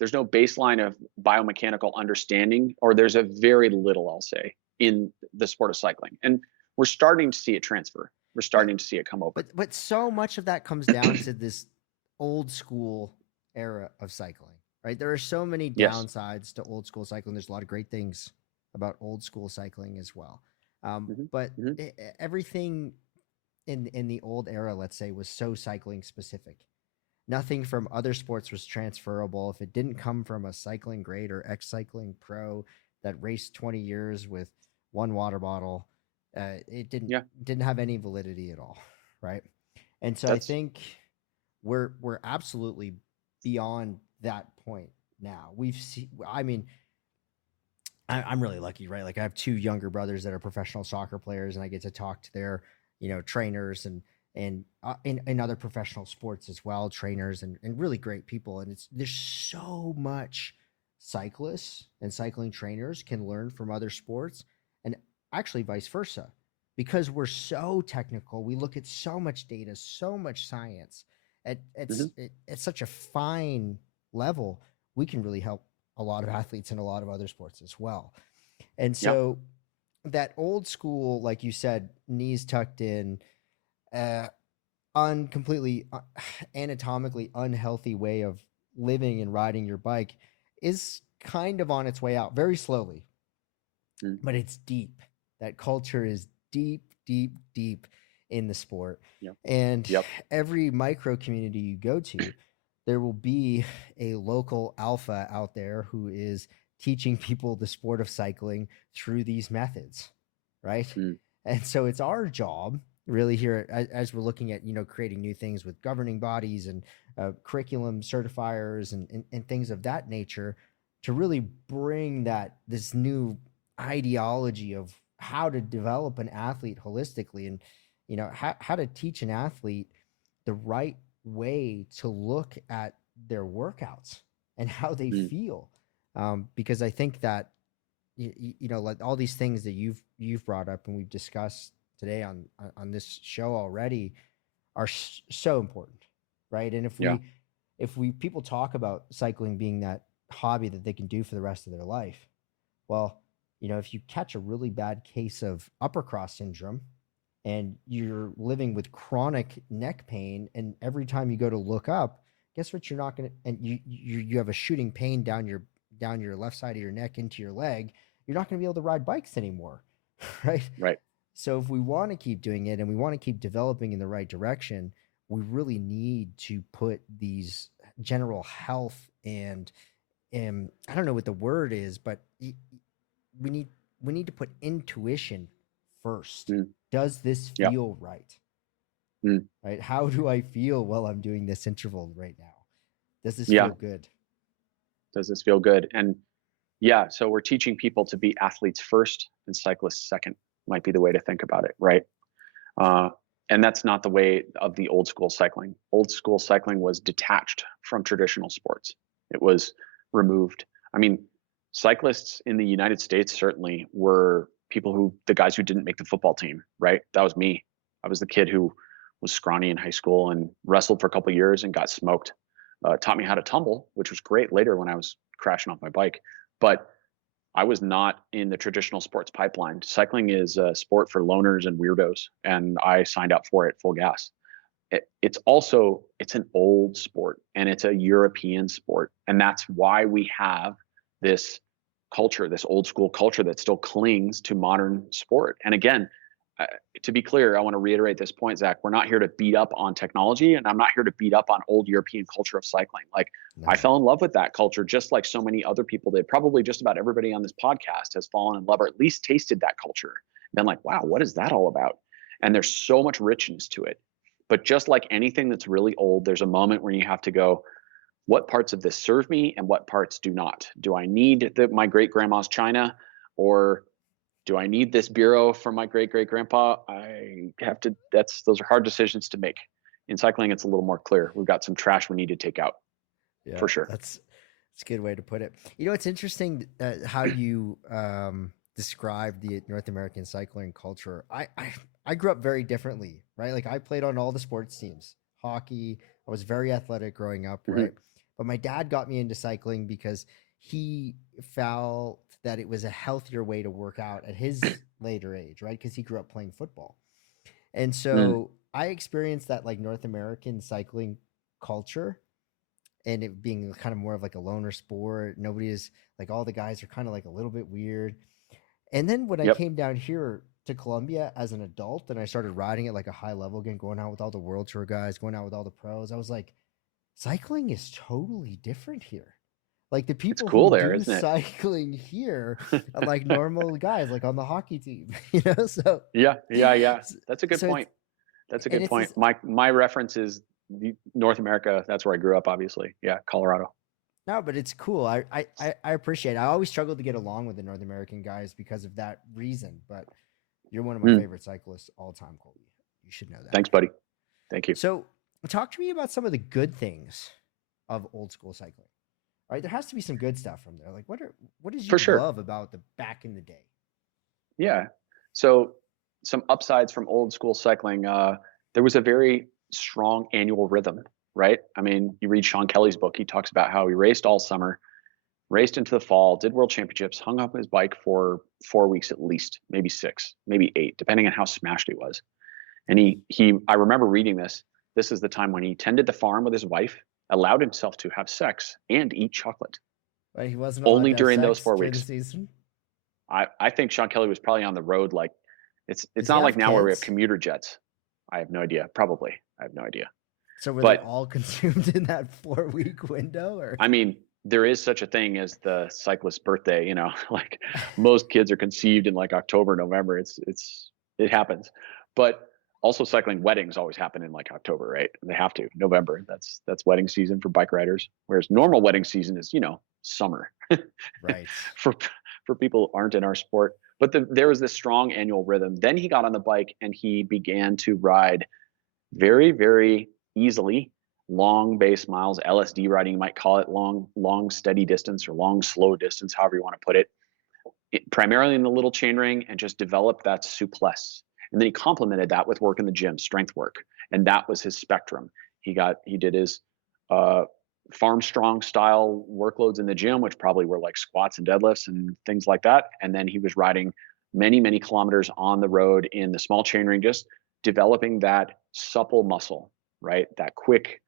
baseline of biomechanical understanding, or there's a very little, I'll say, in the sport of cycling. And we're starting to see it transfer. We're starting to see it come over. But so much of that comes down to this old school era of cycling, right? There are so many Yes. downsides to old school cycling. There's a lot of great things about old school cycling as well. But everything in the old era, let's say, was so cycling specific. Nothing from other sports was transferable. If it didn't come from a cycling great or ex-cycling pro that raced 20 years with one water bottle, it didn't have any validity at all, right? And so I think we're absolutely beyond that point now. We've seen. I mean, I'm really lucky, right? Like I have two younger brothers that are professional soccer players, and I get to talk to their trainers and in other professional sports as well, trainers and really great people. And there's so much cyclists and cycling trainers can learn from other sports, and actually vice versa, because we're so technical. We look at so much data, so much science at such a fine level. We can really help a lot of athletes in a lot of other sports as well. And so that old school, like you said, knees tucked in, completely anatomically unhealthy way of living and riding your bike is kind of on its way out very slowly, but it's deep. That culture is deep, deep, deep in the sport. And every micro community you go to, there will be a local alpha out there who is teaching people the sport of cycling through these methods, right? And so it's our job really here as we're looking at creating new things with governing bodies and curriculum certifiers and things of that nature to really bring this new ideology of how to develop an athlete holistically, and how to teach an athlete the right way to look at their workouts and how they feel, because I think that like all these things that you've brought up and we've discussed today on this show already are so important, right? And if we people talk about cycling being that hobby that they can do for the rest of their life, well, if you catch a really bad case of upper cross syndrome and you're living with chronic neck pain, and every time you go to look up, guess what? You're not going to, and you have a shooting pain down your left side of your neck into your leg. You're not going to be able to ride bikes anymore, right? Right. So if we want to keep doing it and we want to keep developing in the right direction, we really need to put these general health and I don't know what the word is, but we need to put intuition first. Does this feel right? Right? How do I feel while I'm doing this interval right now? Does this feel good? Does this feel good? And so we're teaching people to be athletes first and cyclists second, might be the way to think about it, right? And that's not the way of the old school cycling. Old school cycling was detached from traditional sports. It was removed. I mean, cyclists in the United States certainly were the guys who didn't make the football team, right? That was me. I was the kid who was scrawny in high school and wrestled for a couple of years and got smoked. Taught me how to tumble, which was great later when I was crashing off my bike. But I was not in the traditional sports pipeline. Cycling is a sport for loners and weirdos, and I signed up for it full gas. It's an old sport, and it's a European sport, and that's why we have this culture, this old school culture that still clings to modern sport. And again, to be clear, I want to reiterate this point, Zach. We're not here to beat up on technology, and I'm not here to beat up on old European culture of cycling. Like, I No. fell in love with that culture just like so many other people did. Probably just about everybody on this podcast has fallen in love or at least tasted that culture. Been like, wow, what is that all about? And there's so much richness to it. But just like anything that's really old, there's a moment where you have to go, what parts of this serve me and what parts do not? Do I need my great grandma's china, or do I need this bureau from my great great grandpa? I have to, those are hard decisions to make. In cycling, it's a little more clear. We've got some trash we need to take out, Yeah, for sure. that's a good way to put it. You know, it's interesting how you describe the North American cycling culture. I grew up very differently, right? Like, I played on all the sports teams, hockey. I was very athletic growing up, right? But my dad got me into cycling because he felt that it was a healthier way to work out at his later age, right? Because he grew up playing football. And so I experienced that, like, North American cycling culture, and it being kind of more of like a loner sport. Nobody is like, all the guys are kind of like a little bit weird. And then when I came down here to Colombia as an adult and I started riding at like a high level again, going out with all the world tour guys, going out with all the pros, I was like, cycling is totally different here. Like, the people cool who there, do isn't it? cycling here are like normal guys, like on the hockey team, you know? So Yeah. That's a good so point. That's a and good it's point. this, My reference is North America. That's where I grew up, obviously. Yeah, Colorado. no, but it's cool. I appreciate it. I always struggled to get along with the North American guys because of that reason, but you're one of my favorite cyclists all time, Colby. You should know that. Thanks, buddy. Thank you. So talk to me about some of the good things of old school cycling. All right, there has to be some good stuff from there. Like, what did you For sure. love about the back in the day? Yeah. So some upsides from old school cycling. There was a very strong annual rhythm, right? I mean, you read Sean Kelly's book. He talks about how he raced all summer, raced into the fall, did world championships, hung up his bike for 4 weeks at least, maybe 6, maybe 8, depending on how smashed he was. And I remember reading this. This is the time when he tended the farm with his wife, allowed himself to have sex and eat chocolate. Right, he wasn't allowed Only to have during those sex 4 during the weeks. season. I think Sean Kelly was probably on the road. Like, it's Does he not like have now where we have kids? commuter jets. I have no idea. Probably. I have no idea. So were they But all consumed in that 4-week window, or? I mean, there is such a thing as the cyclist's birthday, you know, like most kids are conceived in like October, November. It happens. But also cycling weddings always happen in like October, right? They have to. November. That's wedding season for bike riders. Whereas normal wedding season is, summer. Right. for people who aren't in our sport. But there was this strong annual rhythm. Then he got on the bike and he began to ride very, very easily long base miles, LSD riding, you might call it, long steady distance or long slow distance, however you want to put it, primarily in the little chain ring, and just developed that souplesse. And then he complemented that with work in the gym, strength work. And that was his spectrum. He did his farm strong style workloads in the gym, which probably were like squats and deadlifts and things like that. And then he was riding many, many kilometers on the road in the small chain ring, just developing that supple muscle, right? That quick,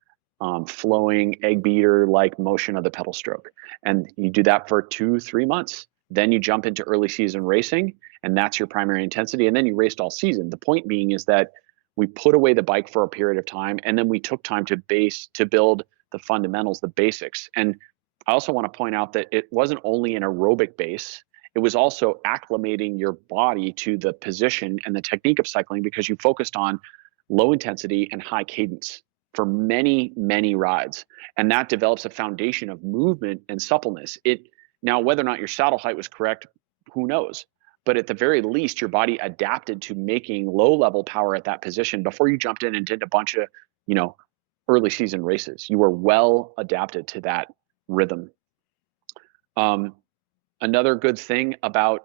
flowing egg beater like motion of the pedal stroke. And you do that for 2-3 months. Then you jump into early season racing, and that's your primary intensity. And then you raced all season. The point being is that we put away the bike for a period of time, and then we took time to build the fundamentals, the basics. And I also want to point out that it wasn't only an aerobic base, it was also acclimating your body to the position and the technique of cycling, because you focused on low intensity and high cadence for many, many rides. And that develops a foundation of movement and suppleness. Now, whether or not your saddle height was correct, who knows? But at the very least, your body adapted to making low level power at that position before you jumped in and did a bunch of, early season races. You were well adapted to that rhythm. Another good thing about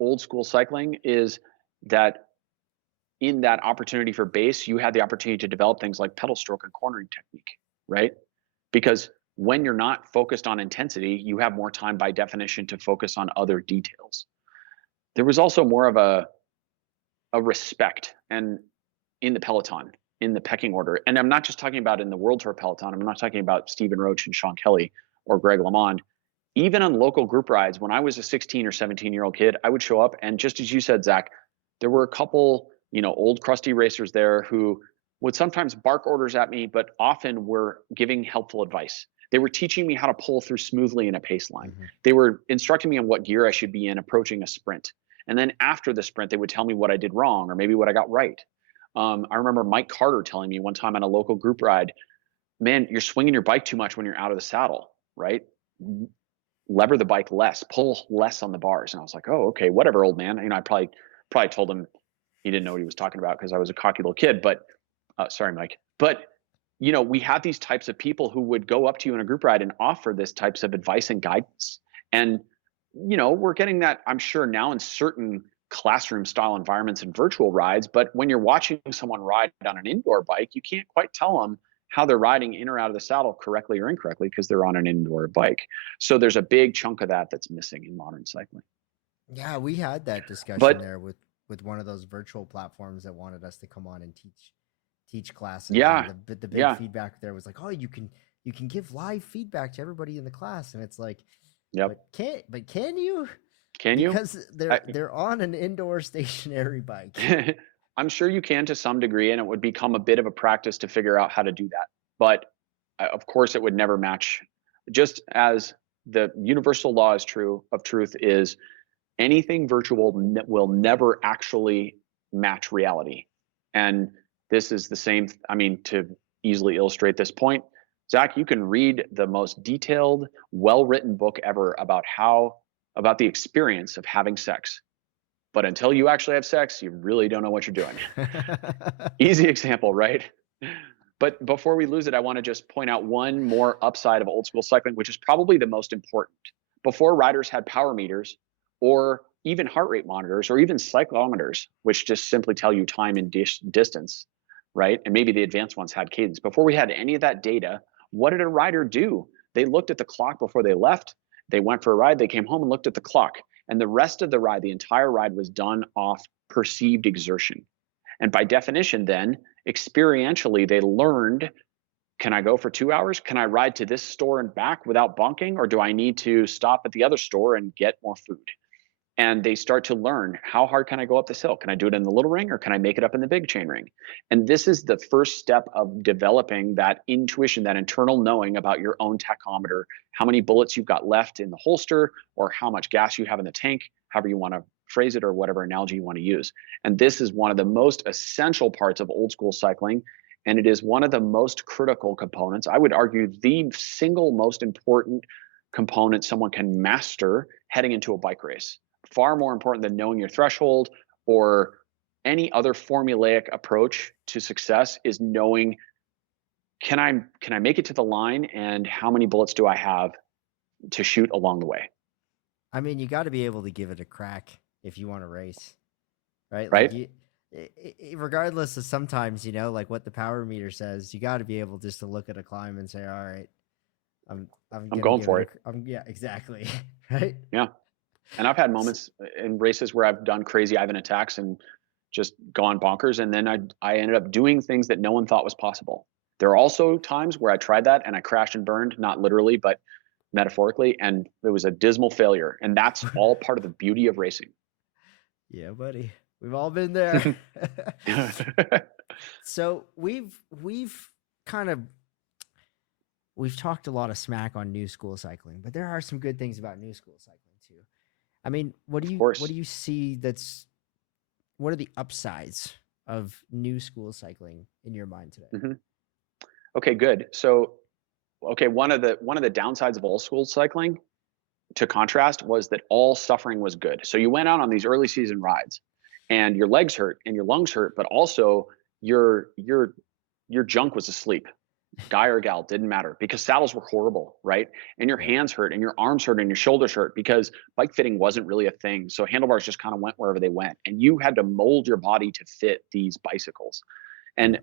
old school cycling is that in that opportunity for base, you had the opportunity to develop things like pedal stroke and cornering technique, right? Because when you're not focused on intensity, you have more time by definition to focus on other details. There was also more of a respect and in the peloton, in the pecking order. And I'm not just talking about in the World Tour peloton. I'm not talking about Stephen Roach and Sean Kelly or Greg LeMond. Even on local group rides, when I was a 16 or 17-year-old kid, I would show up, and just as you said, Zach, There were a couple, old crusty racers there who would sometimes bark orders at me, but often were giving helpful advice. They were teaching me how to pull through smoothly in a pace line. Hmm. They were instructing me on what gear I should be in approaching a sprint. And then after the sprint, they would tell me what I did wrong or maybe what I got right. I remember Mike Carter telling me one time on a local group ride, man, you're swinging your bike too much when you're out of the saddle, right? Lever the bike less, pull less on the bars. And I was like, oh, okay, whatever, old man. I probably told him he didn't know what he was talking about because I was a cocky little kid. But sorry, Mike. But we had these types of people who would go up to you in a group ride and offer this types of advice and guidance. And we're getting that, I'm sure, now in certain classroom style environments and virtual rides. But when you're watching someone ride on an indoor bike, you can't quite tell them how they're riding in or out of the saddle correctly or incorrectly because they're on an indoor bike. So there's a big chunk of that that's missing in modern cycling. Yeah, we had that discussion But there with one of those virtual platforms that wanted us to come on and teach classes. yeah, And the big yeah, feedback there was like, oh, you can give live feedback to everybody in the class, and it's like, yep. but can you? Can you? Because they're on an indoor stationary bike. I'm sure you can to some degree, and it would become a bit of a practice to figure out how to do that. But of course, it would never match. Just as the universal law is true of truth is anything virtual will never actually match reality. And this is the same. I mean, to easily illustrate this point, Zach, you can read the most detailed, well-written book ever about the experience of having sex. But until you actually have sex, you really don't know what you're doing. Easy example, right? But before we lose it, I want to just point out one more upside of old school cycling, which is probably the most important. Before riders had power meters or even heart rate monitors or even cyclometers, which just simply tell you time and distance, right? And maybe the advanced ones had cadence. Before we had any of that data, what did a rider do? They looked at the clock before they left. They went for a ride. They came home and looked at the clock. And the rest of the ride, the entire ride, was done off perceived exertion. And by definition, then, experientially, they learned, can I go for 2 hours? Can I ride to this store and back without bunking? Or do I need to stop at the other store and get more food? And they start to learn, how hard can I go up this hill? Can I do it in the little ring or can I make it up in the big chain ring? And this is the first step of developing that intuition, that internal knowing about your own tachometer, how many bullets you've got left in the holster or how much gas you have in the tank, however you want to phrase it or whatever analogy you want to use. And this is one of the most essential parts of old school cycling. And it is one of the most critical components. I would argue the single most important component someone can master heading into a bike race. Far more important than knowing your threshold or any other formulaic approach to success is knowing, can I make it to the line and how many bullets do I have to shoot along the way? I mean, you got to be able to give it a crack if you want to race, right? Right? Like regardless of sometimes, like what the power meter says, you got to be able just to look at a climb and say, all right, I'm going for it. Yeah, exactly. Right. Yeah. And I've had moments in races where I've done crazy Ivan attacks and just gone bonkers. And then I ended up doing things that no one thought was possible. There are also times where I tried that and I crashed and burned, not literally, but metaphorically. And it was a dismal failure. And that's all part of the beauty of racing. Yeah, buddy. We've all been there. So we've talked a lot of smack on new school cycling, but there are some good things about new school cycling too. I mean, what do you see what are the upsides of new school cycling in your mind today? Mm-hmm. Okay, good. So, one of the downsides of old school cycling, to contrast, was that all suffering was good. So you went out on these early season rides and your legs hurt and your lungs hurt, but also your junk was asleep. Guy or gal, didn't matter, because saddles were horrible, right? And your hands hurt and your arms hurt and your shoulders hurt because bike fitting wasn't really a thing. So handlebars just kind of went wherever they went. And you had to mold your body to fit these bicycles. And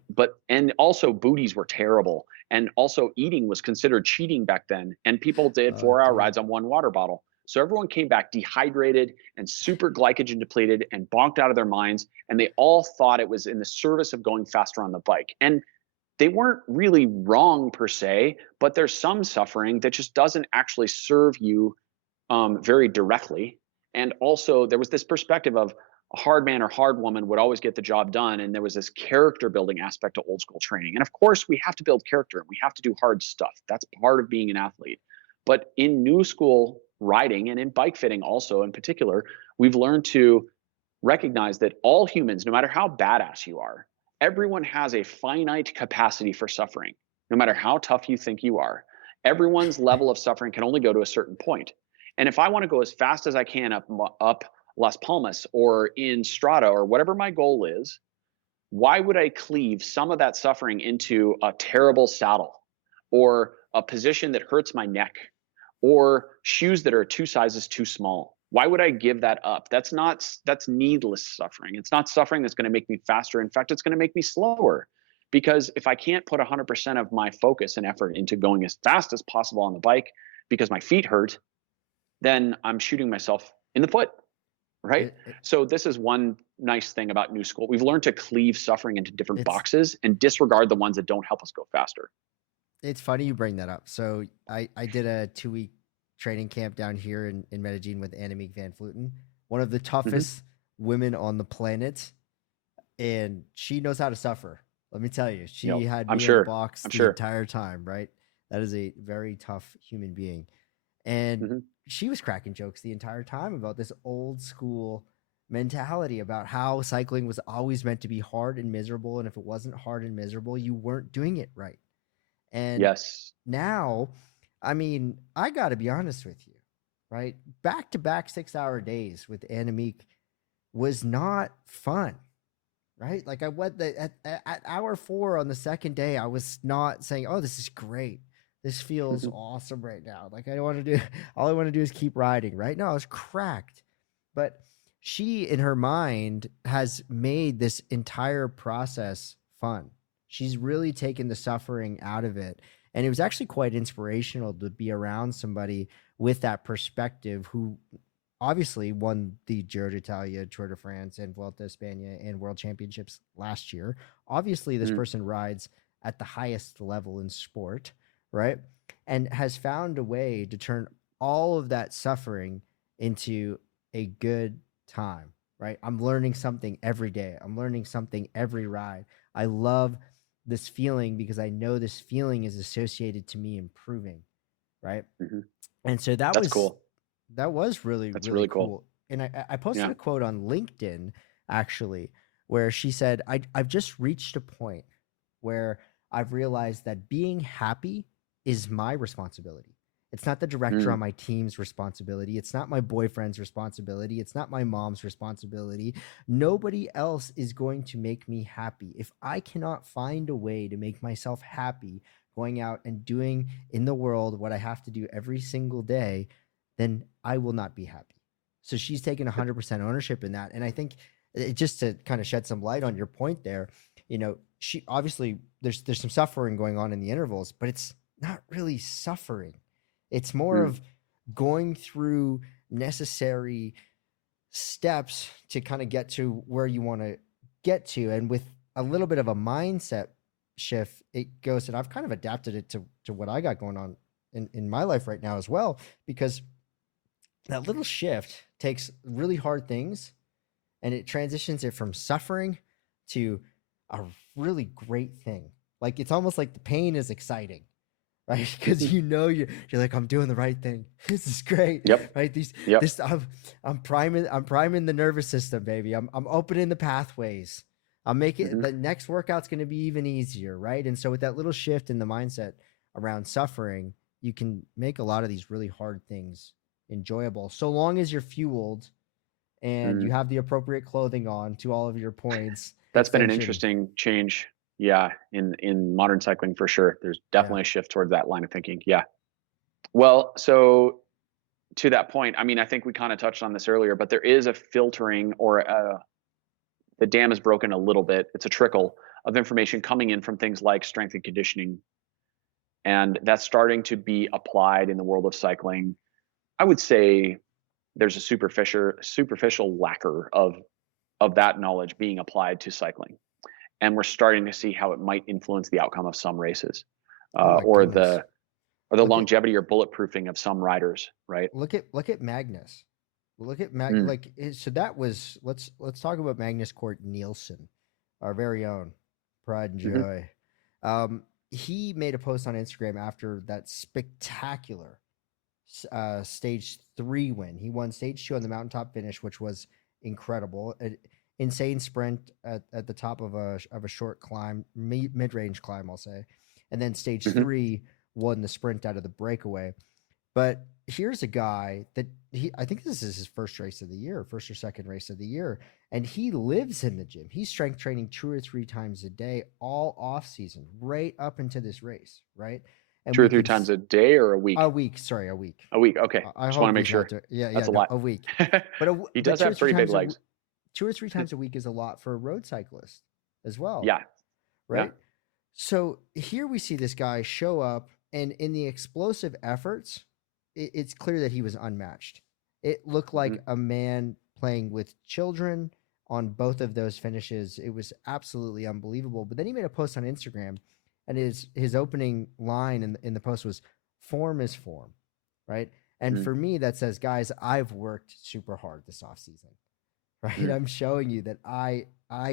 also booties were terrible. And also eating was considered cheating back then. And people did 4-hour rides on one water bottle. So everyone came back dehydrated and super glycogen depleted and bonked out of their minds. And they all thought it was in the service of going faster on the bike. And they weren't really wrong per se, but there's some suffering that just doesn't actually serve you very directly. And also there was this perspective of, a hard man or hard woman would always get the job done. And there was this character building aspect to old school training. And of course, we have to build character and we have to do hard stuff. That's part of being an athlete. But in new school riding and in bike fitting, also in particular, we've learned to recognize that all humans, no matter how badass you are, everyone has a finite capacity for suffering, no matter how tough you think you are. Everyone's level of suffering can only go to a certain point. And if I want to go as fast as I can up Las Palmas or in Strata or whatever my goal is, why would I cleave some of that suffering into a terrible saddle or a position that hurts my neck or shoes that are 2 sizes too small? Why would I give that up? That's needless suffering. It's not suffering that's going to make me faster. In fact, it's going to make me slower. Because if I can't put 100% of my focus and effort into going as fast as possible on the bike because my feet hurt, then I'm shooting myself in the foot, right? So this is one nice thing about new school. We've learned to cleave suffering into different boxes and disregard the ones that don't help us go faster. It's funny you bring that up. So I did a 2-week training camp down here in Medellin with Annemiek van Vleuten, one of the toughest women on the planet. And she knows how to suffer. Let me tell you, she had me in the box the entire time, right? That is a very tough human being. And she was cracking jokes the entire time about this old school mentality about how cycling was always meant to be hard and miserable. And if it wasn't hard and miserable, you weren't doing it right. And now, I mean, I got to be honest with you, right? Back-to-back 6-hour days with Annemiek was not fun. Right? Like I went at hour 4 on the second day, I was not saying, "Oh, this is great. This feels awesome right now." Like all I want to do is keep riding, right? No, I was cracked. But she in her mind has made this entire process fun. She's really taken the suffering out of it. And it was actually quite inspirational to be around somebody with that perspective who obviously won the Giro d'Italia, Tour de France, and Vuelta a España and World Championships last year. Obviously, this person rides at the highest level in sport, right? And has found a way to turn all of that suffering into a good time, right? I'm learning something every day. I'm learning something every ride. I love this feeling because I know this feeling is associated to me improving, right? And so that's cool. That was really cool. And I posted a quote on LinkedIn, actually, where she said, I've just reached a point where I've realized that being happy is my responsibility. It's not the director on my team's responsibility. It's not my boyfriend's responsibility. It's not my mom's responsibility. Nobody else is going to make me happy. If I cannot find a way to make myself happy going out and doing in the world what I have to do every single day, then I will not be happy. So she's taken 100% ownership in that. And I think just to kind of shed some light on your point there, she obviously there's some suffering going on in the intervals, but it's not really suffering. It's more of going through necessary steps to kind of get to where you want to get to. And with a little bit of a mindset shift, it goes, and I've kind of adapted it to what I got going on in my life right now as well, because that little shift takes really hard things and it transitions it from suffering to a really great thing. Like it's almost like the pain is exciting, right? Because you're like, I'm doing the right thing. This is great. Right? I'm priming the nervous system, baby. I'm opening the pathways. I'm making the next workout's going to be even easier, right? And so with that little shift in the mindset around suffering, you can make a lot of these really hard things enjoyable, so long as you're fueled and you have the appropriate clothing on, to all of your points. That's been an interesting change. Yeah. In modern cycling for sure. There's definitely a shift towards that line of thinking. Yeah. Well, so to that point, I mean, I think we kind of touched on this earlier, but there is a filtering or the dam is broken a little bit. It's a trickle of information coming in from things like strength and conditioning. And that's starting to be applied in the world of cycling. I would say there's a superficial lacquer of that knowledge being applied to cycling. And we're starting to see how it might influence the outcome of some races, or the longevity or bulletproofing of some riders, right? Look at Magnus. Look at Mm. so that was let's talk about Magnus Cort Nielsen, our very own pride and Hmm. joy. He made a post on Instagram after that spectacular stage 3 win. He won stage 2 on the mountaintop finish, which was incredible. An insane sprint at the top of a short climb, mid range climb, I'll say, and then stage Hmm. 3 won the sprint out of the breakaway. But here's a guy that I think this is his first race of the year, first or second race of the year, and he lives in the gym. He's strength training 2 or 3 times a day, all off season, right up into this race, right? And Two or we three could times a day or a a week? week, sorry, a week. A week. Okay. I Just want to hope make he's not sure. doing. Yeah, That's yeah, a no, lot. a week. He But does two or have three pretty big times legs. 2 or 3 times a week is a lot for a road cyclist as well, Yeah. Yeah. right? So here we see this guy show up, and in the explosive efforts, it's clear that he was unmatched. It looked Hmm. like a man playing with children on both of those finishes. It was absolutely unbelievable. But then he made a post on Instagram, and his opening line in the post was "Form is form," right? And Mm. for me, that says, guys, I've worked super hard this off season, right? Mm. I'm showing you that I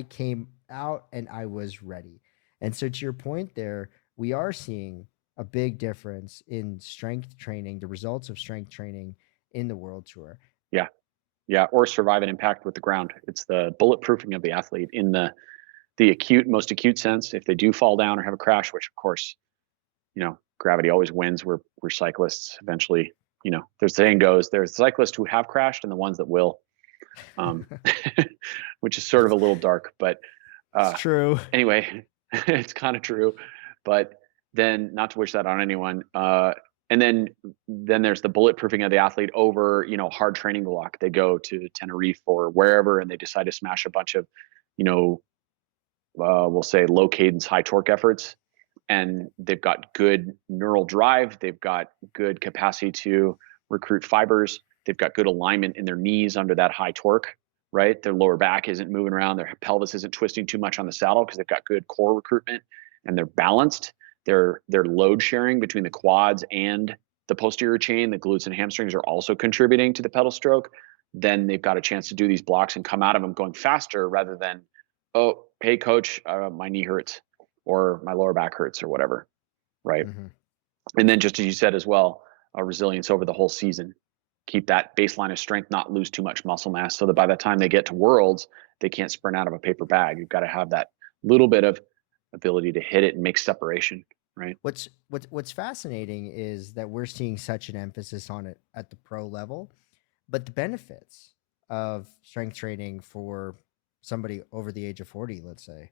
came out and I was ready. And so to your point there, we are seeing a big difference in strength training, the results of strength training in the world tour. Yeah. Yeah. Or survive an impact with the ground. It's the bulletproofing of the athlete in the most acute sense. If they do fall down or have a crash, which of course, gravity always wins. We're cyclists. Eventually, there's the saying goes, there's cyclists who have crashed and the ones that will, um, which is sort of a little dark, but It's uh, true. anyway, it's kind of true. But then, not to wish that on anyone. And then there's the bulletproofing of the athlete over, hard training block. They go to Tenerife or wherever, and they decide to smash a bunch of, you know, we'll say low cadence, high torque efforts, and they've got good neural drive. They've got good capacity to recruit fibers. They've got good alignment in their knees under that high torque, right? Their lower back isn't moving around. Their pelvis isn't twisting too much on the saddle because they've got good core recruitment, and they're balanced. They're load sharing between the quads and the posterior chain. The glutes and hamstrings are also contributing to the pedal stroke. Then they've got a chance to do these blocks and come out of them going faster rather than, oh, hey coach, my knee hurts or my lower back hurts or whatever, right? Mm-hmm. And then just as you said as well, resilience over the whole season. Keep that baseline of strength, not lose too much muscle mass, so that by the time they get to Worlds, they can't sprint out of a paper bag. You've got to have that little bit of ability to hit it and make separation, right? What's fascinating is that we're seeing such an emphasis on it at the pro level, but the benefits of strength training for somebody over the age of 40, let's say,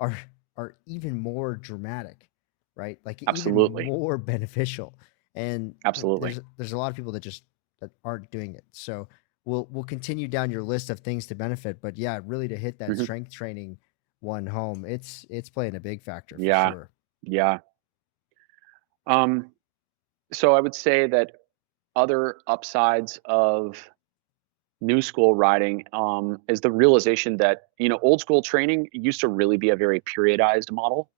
are are even more dramatic, right? Like even Absolutely. more beneficial. And Absolutely. there's a lot of people that aren't doing it. So we'll continue down your list of things to benefit, but yeah, really to hit that Hmm. strength training one home, it's playing a big factor for Yeah. sure. Yeah. Um, so I would say that other upsides of new school riding is the realization that old school training used to really be a very periodized model,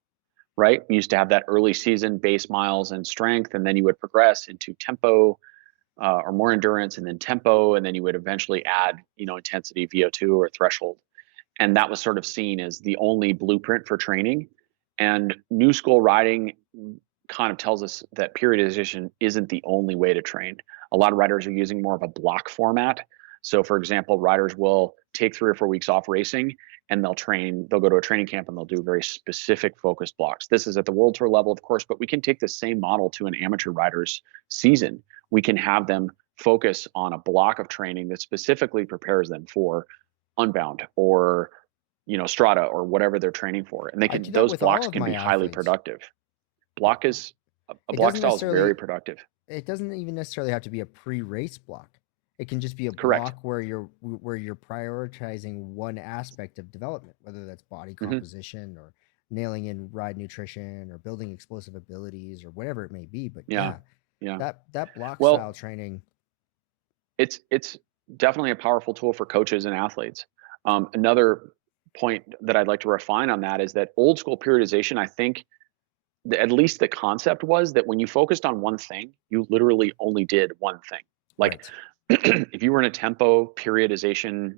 right? We used to have that early season base miles and strength, and then you would progress into tempo or more endurance, and then tempo, and then you would eventually add intensity, VO2 or threshold, and that was sort of seen as the only blueprint for training. And new school riding kind of tells us that periodization isn't the only way to train. A lot of riders are using more of a block format. So, for example, riders will take 3 or 4 weeks off racing and they'll go to a training camp and they'll do very specific focused blocks. This is at the world tour level, of course, but we can take the same model to an amateur rider's season. We can have them focus on a block of training that specifically prepares them for Unbound or Strata or whatever they're training for, and I do that those with all blocks of can my be highly athletes. productive. It, Block is a it block doesn't style is very necessarily productive. it doesn't even necessarily have to be a pre-race block. It can just be a Correct. block where you're prioritizing one aspect of development, whether that's body Hmm. composition or nailing in ride nutrition or building explosive abilities or whatever it may be. But Yeah. yeah, Yeah. that block style Well, training. it's definitely a powerful tool for coaches and athletes. Another point that I'd like to refine on that is that old school periodization, I think, at least the concept was that when you focused on one thing, you literally only did one thing. Like Right. if you were in a tempo periodization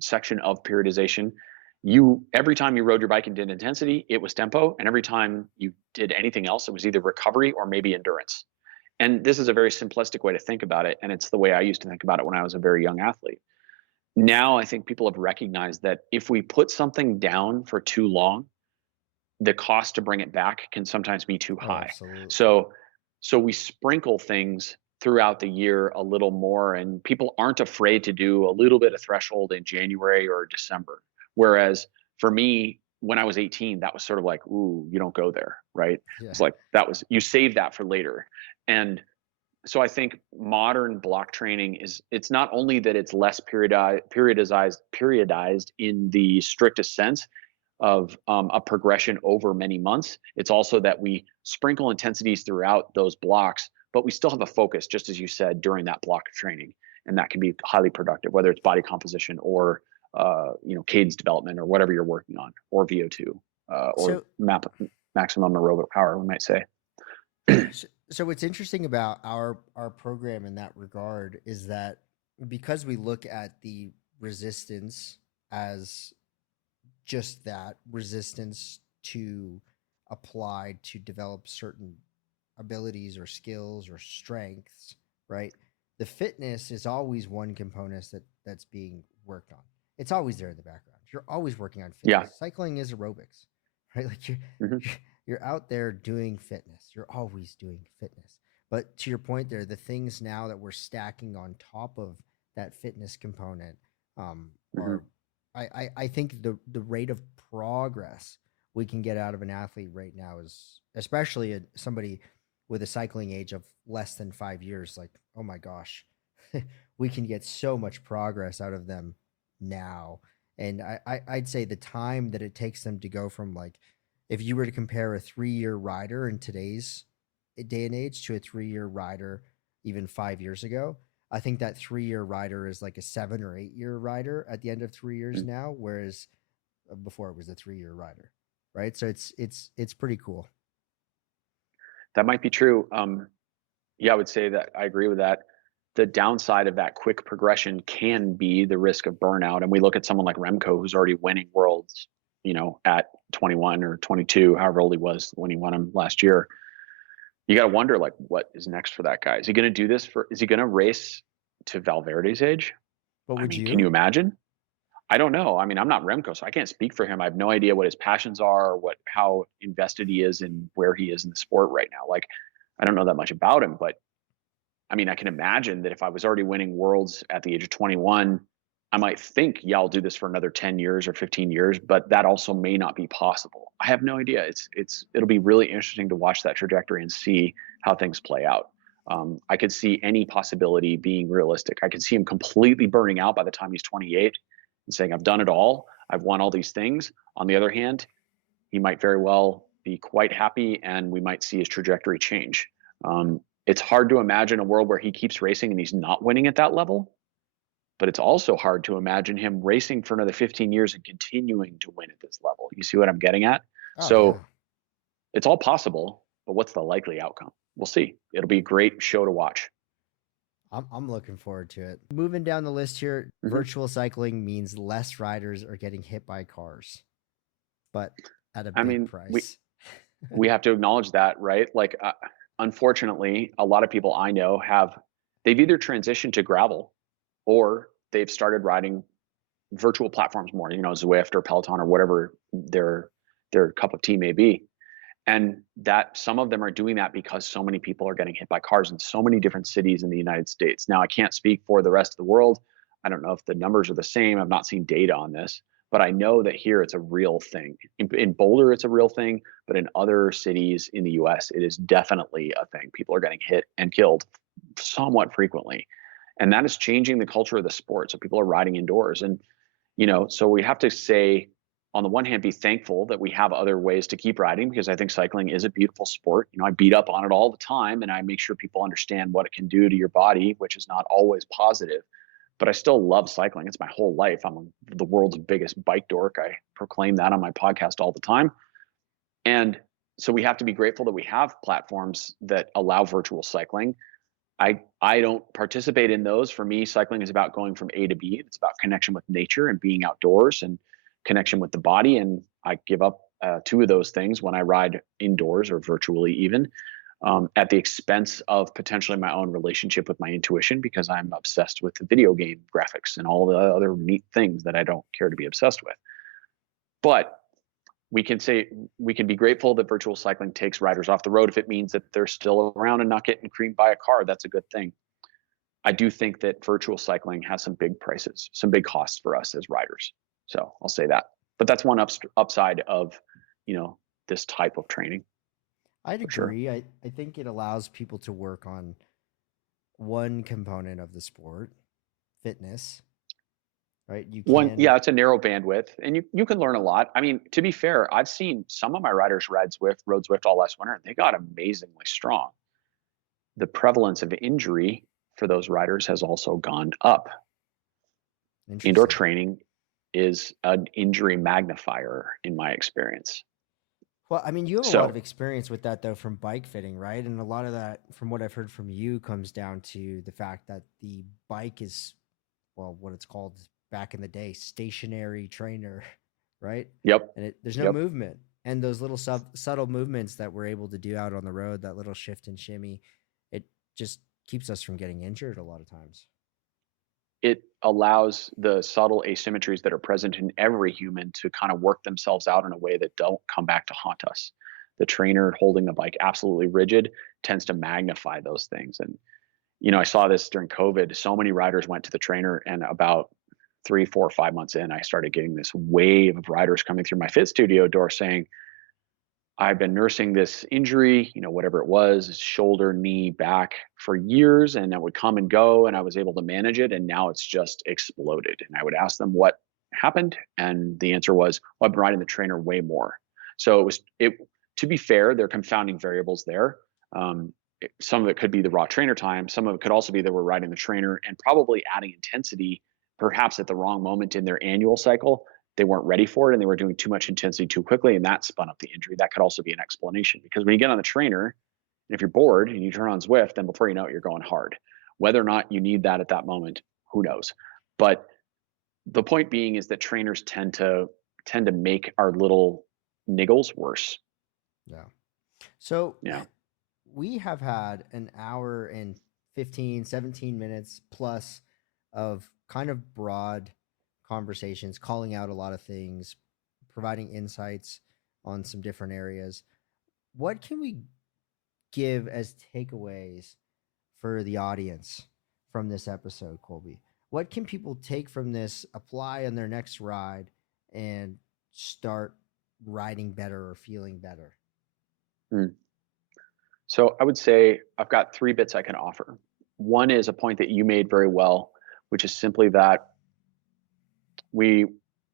section of periodization, every time you rode your bike and did intensity, it was tempo, and every time you did anything else, it was either recovery or maybe endurance. And this is a very simplistic way to think about it, and it's the way I used to think about it when I was a very young athlete. Now I think people have recognized that if we put something down for too long, the cost to bring it back can sometimes be too Oh, high. absolutely. So we sprinkle things throughout the year a little more, and people aren't afraid to do a little bit of threshold in January or December. Whereas for me, when I was 18, that was sort of like, ooh, you don't go there, right? Yeah. It's like you save that for later. And so I think modern block training it's not only that it's less periodized in the strictest sense of a progression over many months. It's also that we sprinkle intensities throughout those blocks, but we still have a focus, just as you said, during that block of training, and that can be highly productive, whether it's body composition or cadence development or whatever you're working on, or VO2 or So maximum aerobic power, we might say. so what's interesting about our program in that regard is that because we look at the resistance as just that resistance to apply to develop certain abilities or skills or strengths, right? The fitness is always one component that's being worked on. It's always there in the background. You're always working on Yeah. fitness. Cycling is aerobics, right? Like Mm-hmm. you're out there doing fitness. You're always doing fitness. But to your point there, the things now that we're stacking on top of that fitness component Mm-hmm. are I think the rate of progress we can get out of an athlete right now is, especially somebody with a cycling age of less than 5 years, like, oh my gosh, we can get so much progress out of them now. And I'd say the time that it takes them to go from, like, if you were to compare a 3-year rider in today's day and age to a 3-year rider even 5 years ago, I think that 3-year rider is like a 7 or 8-year rider at the end of 3 years now, whereas before it was a 3-year rider, right? So it's pretty cool. That might be true. Yeah, I would say that I agree with that. The downside of that quick progression can be the risk of burnout. And we look at someone like Remco, who's already winning worlds, at 21 or 22, however old he was when he won them last year. You got to wonder, like, what is next for that guy? Is he going to do this is he going to race to Valverde's age? But I would mean, can you? you imagine? I don't know. I mean, I'm not Remco, so I can't speak for him. I have no idea what his passions are, or how invested he is in where he is in the sport right now. Like, I don't know that much about him, but I mean, I can imagine that if I was already winning worlds at the age of 21, I might think, yeah, I'll do this for another 10 years or 15 years, but that also may not be possible. I have no idea. It'll be really interesting to watch that trajectory and see how things play out. I could see any possibility being realistic. I could see him completely burning out by the time he's 28 and saying, I've done it all. I've won all these things. On the other hand, he might very well be quite happy, and we might see his trajectory change. It's hard to imagine a world where he keeps racing and he's not winning at that level, but it's also hard to imagine him racing for another 15 years and continuing to win at this level. You see what I'm getting at? Oh yeah. So it's all possible, but what's the likely outcome? We'll see. It'll be a great show to watch. I'm looking forward to it. Moving down the list here, Mm-hmm. virtual cycling means less riders are getting hit by cars, but at a I big mean, price. we have to acknowledge that, right? Like, unfortunately, a lot of people I know they've either transitioned to gravel or they've started riding virtual platforms more, Zwift or Peloton or whatever their cup of tea may be. And that some of them are doing that because so many people are getting hit by cars in so many different cities in the United States. Now, I can't speak for the rest of the world. I don't know if the numbers are the same. I've not seen data on this, but I know that here it's a real thing. In Boulder, it's a real thing, but in other cities in the US, it is definitely a thing. People are getting hit and killed somewhat frequently. And that is changing the culture of the sport. So people are riding indoors. And, so we have to say, on the one hand, be thankful that we have other ways to keep riding, because I think cycling is a beautiful sport. I beat up on it all the time, and I make sure people understand what it can do to your body, which is not always positive. But I still love cycling. It's my whole life. I'm the world's biggest bike dork. I proclaim that on my podcast all the time. And so we have to be grateful that we have platforms that allow virtual cycling. I don't participate in those. For me, cycling is about going from A to B. It's about connection with nature and being outdoors and connection with the body. And I give up two of those things when I ride indoors or virtually even, at the expense of potentially my own relationship with my intuition, because I'm obsessed with the video game graphics and all the other neat things that I don't care to be obsessed with. But we can be grateful that virtual cycling takes riders off the road. If it means that they're still around and not getting creamed by a car, that's a good thing. I do think that virtual cycling has some big prices, some big costs for us as riders. So I'll say that. But that's one upside of, this type of training. I'd For sure. agree. I think it allows people to work on one component of the sport, fitness, right? You can, Yeah, it's a narrow bandwidth, and you can learn a lot. I mean, to be fair, I've seen some of my riders rode Zwift all last winter, and they got amazingly strong. The prevalence of injury for those riders has also gone up. Indoor interesting. training is an injury magnifier in my experience. Well, I mean, you have a lot of So, experience with that though from bike fitting, right? And a lot of that, from what I've heard from you, comes down to the fact that the bike is, well, what it's called back in the day, stationary trainer, right? yep, And there's no yep. movement. And those little subtle movements that we're able to do out on the road, that little shift and shimmy, it just keeps us from getting injured a lot of times. It allows the subtle asymmetries that are present in every human to kind of work themselves out in a way that don't come back to haunt us. The trainer holding the bike absolutely rigid tends to magnify those things. And, I saw this during COVID. So many riders went to the trainer, and about 3, 4, 5 months in, I started getting this wave of riders coming through my fit studio door saying, I've been nursing this injury, whatever it was, shoulder, knee, back, for years, and it would come and go, and I was able to manage it, and now it's just exploded. And I would ask them what happened, and the answer was, well, I've been riding the trainer way more. So to be fair, there are confounding variables there. Some of it could be the raw trainer time. Some of it could also be that we're riding the trainer and probably adding intensity, perhaps at the wrong moment in their annual cycle. They weren't ready for it, and they were doing too much intensity too quickly, and that spun up the injury. That could also be an explanation, because when you get on the trainer, and if you're bored and you turn on Zwift, then before you know it, you're going hard. Whether or not you need that at that moment, who knows? But the point being is that trainers tend to make our little niggles worse. Yeah. So Yeah. we have had an hour and 15, 17 minutes plus of kind of broad conversations, calling out a lot of things, providing insights on some different areas. What can we give as takeaways for the audience from this episode, Colby? What can people take from this, apply on their next ride, and start riding better or feeling better? Mm. So I would say I've got 3 bits I can offer. One is a point that you made very well, which is simply that we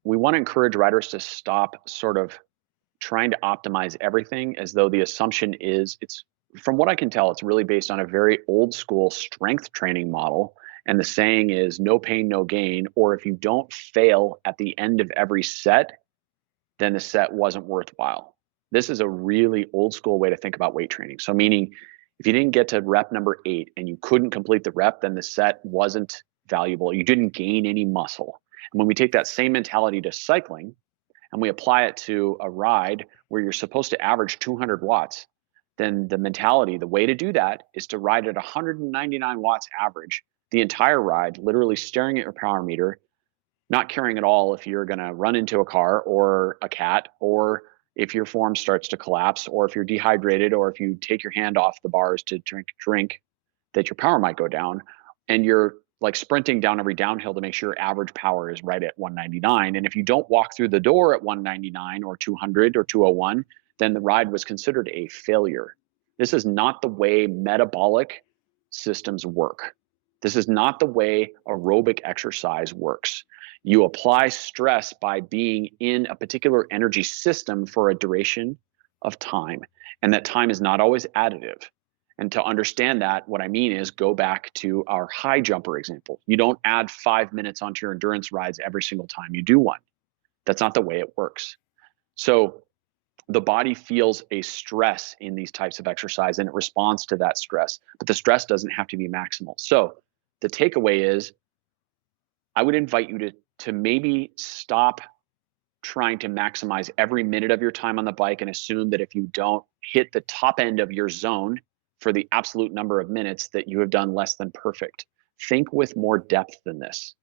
want to encourage riders to stop sort of trying to optimize everything, as though the assumption is, it's, from what I can tell, it's really based on a very old school strength training model. And the saying is no pain, no gain, or if you don't fail at the end of every set, then the set wasn't worthwhile. This is a really old school way to think about weight training. So meaning, if you didn't get to rep number 8 and you couldn't complete the rep, then the set wasn't valuable. You didn't gain any muscle. And when we take that same mentality to cycling and we apply it to a ride where you're supposed to average 200 watts, then the mentality, the way to do that is to ride at 199 watts average the entire ride, literally staring at your power meter, not caring at all if you're going to run into a car or a cat, or if your form starts to collapse, or if you're dehydrated, or if you take your hand off the bars to drink, that your power might go down. And you're like sprinting down every downhill to make sure your average power is right at 199. And if you don't walk through the door at 199 or 200 or 201, then the ride was considered a failure. This is not the way metabolic systems work. This is not the way aerobic exercise works. You apply stress by being in a particular energy system for a duration of time, and that time is not always additive. And to understand that, what I mean is go back to our high jumper example. You don't add 5 minutes onto your endurance rides every single time you do one. That's not the way it works. So the body feels a stress in these types of exercise and it responds to that stress, but the stress doesn't have to be maximal. So the takeaway is I would invite you to maybe stop trying to maximize every minute of your time on the bike and assume that if you don't hit the top end of your zone for the absolute number of minutes that you have done less than perfect. Think with more depth than this.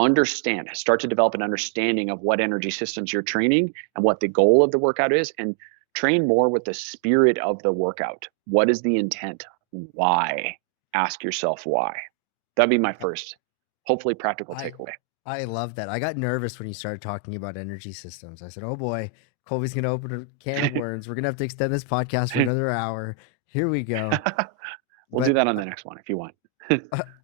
Understand, start to develop an understanding of what energy systems you're training and what the goal of the workout is, and train more with the spirit of the workout. What is the intent? Why? Ask yourself why. That'd be my first, hopefully practical I takeaway. I love that. I got nervous when you started talking about energy systems. I said, "Oh boy, Colby's gonna open a can of worms. We're gonna have to extend this podcast for another hour. Here we go." We'll do But that on the next one if you want.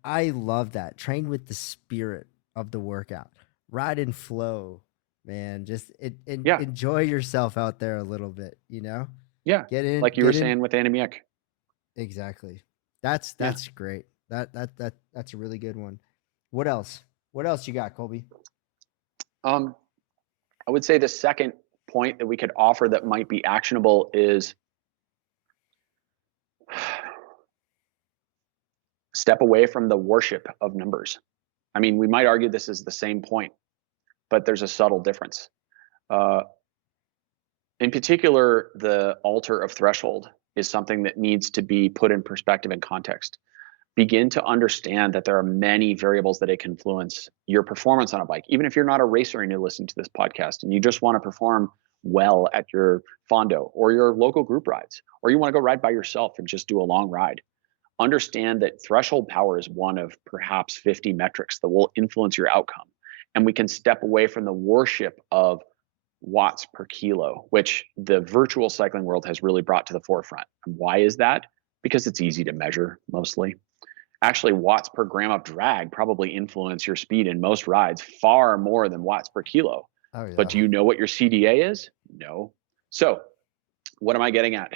I love that. Train with the spirit of the workout. Ride and flow, man. Just Yeah, enjoy yourself out there a little bit. yeah. Like you were Get in. saying with Annie Miek. Exactly. Yeah. That's great. That's a really good one. What else? What else you got, Colby? I would say the second point that we could offer that might be actionable is step away from the worship of numbers. I mean, we might argue this is the same point, but there's a subtle difference. Uh, in particular, the altar of threshold is something that needs to be put in perspective and context. Begin to understand that there are many variables that it can influence your performance on a bike. Even if you're not a racer and you listen to this podcast and you just want to perform well at your fondo or your local group rides, or you want to go ride by yourself and just do a long ride, understand that threshold power is one of perhaps 50 metrics that will influence your outcome. And we can step away from the worship of watts per kilo, which the virtual cycling world has really brought to the forefront. And why is that? Because it's easy to measure mostly. Actually, watts per gram of drag probably influence your speed in most rides far more than watts per kilo. Oh But yeah. do you know what your CDA is? No. So what am I getting at?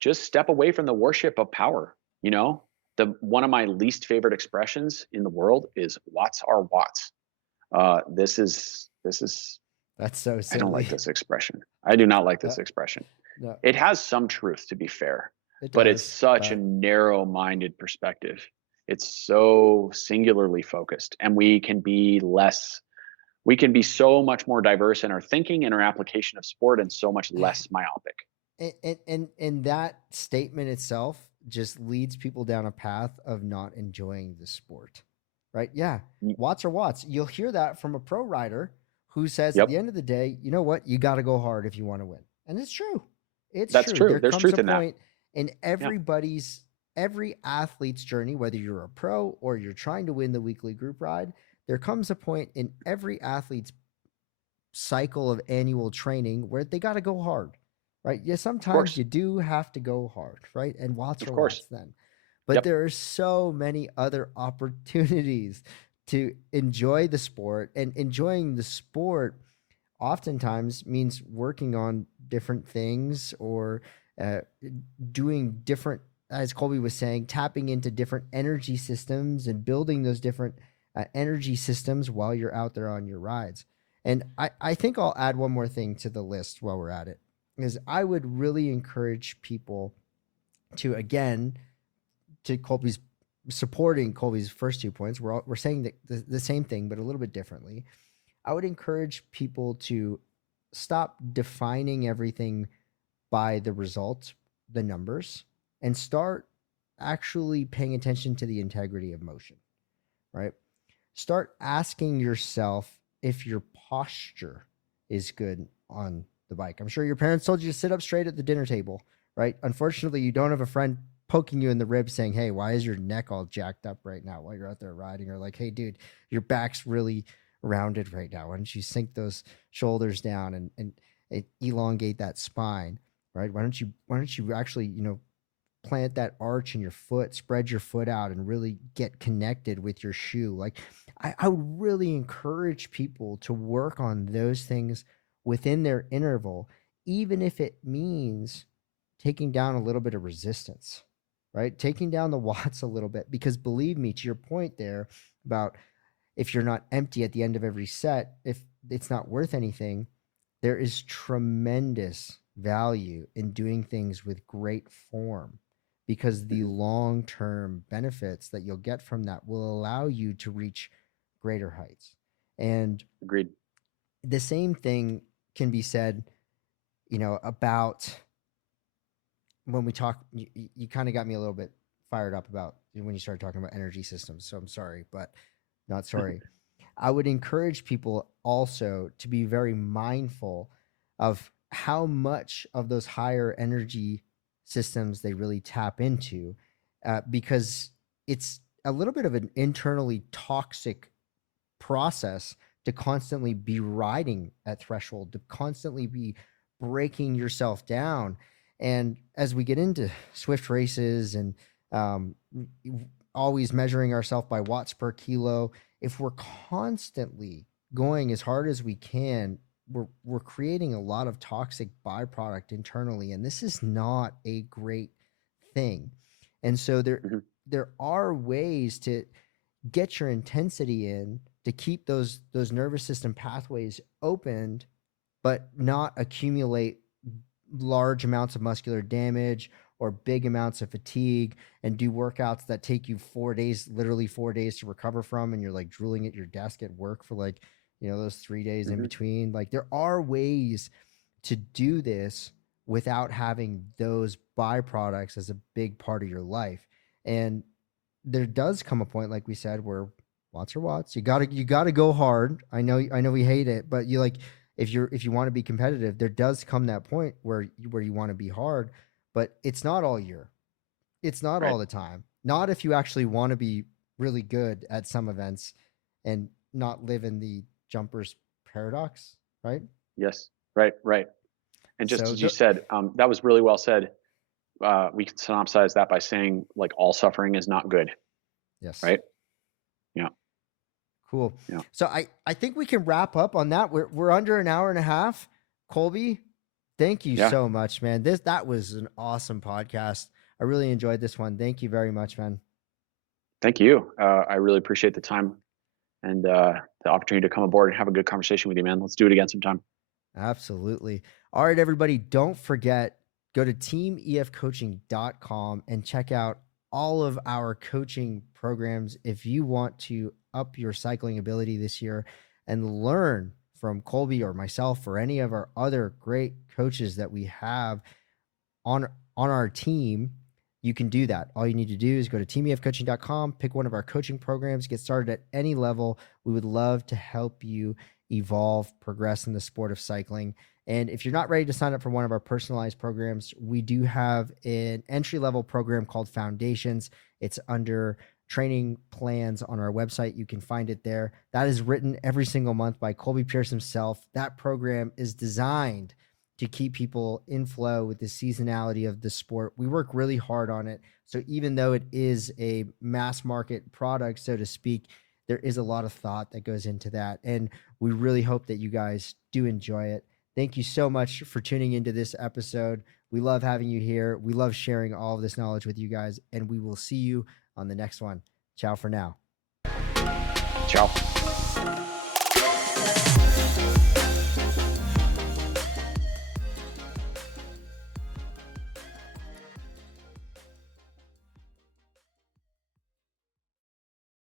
Just step away from the worship of power. One of my least favorite expressions in the world is watts are watts. This is That's so I don't like silly. this expression. I do not like Uh, this expression. no, It has some truth, to be fair, it but it's does. such a narrow-minded perspective. It's so singularly focused, and we can be so much more diverse in our thinking and our application of sport and so much less myopic. And that statement itself just leads people down a path of not enjoying the sport, right? Yeah, watts are watts. You'll hear that from a pro rider who says at Yep, the end of the day, you know what, you got to go hard if you want to win, and it's true. It's that's true. true. There There's comes truth a in that. point in Yeah, every athlete's journey, whether you're a pro or you're trying to win the weekly group ride, there comes a point in every athlete's cycle of annual training where they got to go hard, right? Yeah, of sometimes course, you do have to go hard, right? And watts of are course. watts then. But Yep. there are so many other opportunities to enjoy the sport, and enjoying the sport oftentimes means working on different things or uh, doing different, as Colby was saying, tapping into different energy systems and building those different energy systems while you're out there on your rides. And I think I'll add one more thing to the list while we're at it, is I would really encourage people to, again, to Colby's, supporting Colby's first 2 points, we're saying the same thing, but a little bit differently. I would encourage people to stop defining everything by the results, the numbers, and start actually paying attention to the integrity of motion, right? Start asking yourself if your posture is good on the bike. I'm sure your parents told you to sit up straight at the dinner table, right? Unfortunately, you don't have a friend poking you in the ribs saying, "Hey, why is your neck all jacked up right now while you're out there riding?" Or like, "Hey, dude, your back's really rounded right now. Why don't you sink those shoulders down and elongate that spine, right? Why don't you actually, plant that arch in your foot, spread your foot out, and really get connected with your shoe?" Like, I would really encourage people to work on those things within their interval, even if it means taking down a little bit of resistance, right? Taking down the watts a little bit, because believe me, to your point there about if you're not empty at the end of every set, if it's not worth anything, there is tremendous value in doing things with great form, because the long-term benefits that you'll get from that will allow you to reach greater heights. And Agreed. the same thing can be said, about when we talk. You kind of got me a little bit fired up about when you started talking about energy systems. So I'm sorry, but not sorry. I would encourage people also to be very mindful of how much of those higher energy systems they really tap into, because it's a little bit of an internally toxic process to constantly be riding at threshold, to constantly be breaking yourself down. And as we get into Swift races and um, always measuring ourselves by watts per kilo, if we're constantly going as hard as we can, we're creating a lot of toxic byproduct internally, and this is not a great thing. And so there are ways to get your intensity in to keep those nervous system pathways opened, but not accumulate large amounts of muscular damage or big amounts of fatigue, and do workouts that take you 4 days, literally 4 days to recover from, and you're like drooling at your desk at work for like, those 3 days in between. Like, there are ways to do this without having those byproducts as a big part of your life. And there does come a point, like we said, where watts are watts. You gotta go hard. I know we hate it, but if you want to be competitive, there does come that point where you want to be hard, but it's not all year. It's not all the time. Not if you actually want to be really good at some events and not live in the jumper's paradox, right? Yes. Right. And just as you said, that was really well said. We can synopsize that by saying, like, all suffering is not good. Yes. Right. Yeah. Cool. Yeah. So I think we can wrap up on that. We're under an hour and a half. Colby, thank you so much, man. That was an awesome podcast. I really enjoyed this one. Thank you very much, man. Thank you. I really appreciate the time and the opportunity to come aboard and have a good conversation with you, man. Let's do it again sometime. Absolutely. All right, everybody, don't forget, go to teamefcoaching.com and check out all of our coaching programs if you want to up your cycling ability this year and learn from Colby or myself or any of our other great coaches that we have on our team. You can do that. All you need to do is go to teamefcoaching.com, pick one of our coaching programs, get started at any level. We would love to help you evolve, progress in the sport of cycling. And if you're not ready to sign up for one of our personalized programs, we do have an entry-level program called Foundations. It's under training plans on our website. You can find it there. That is written every single month by Colby Pearce himself. That program is designed to keep people in flow with the seasonality of the sport. We work really hard on it. So even though it is a mass market product, so to speak, there is a lot of thought that goes into that. And we really hope that you guys do enjoy it. Thank you so much for tuning into this episode. We love having you here. We love sharing all of this knowledge with you guys, and we will see you on the next one. Ciao for now. Ciao.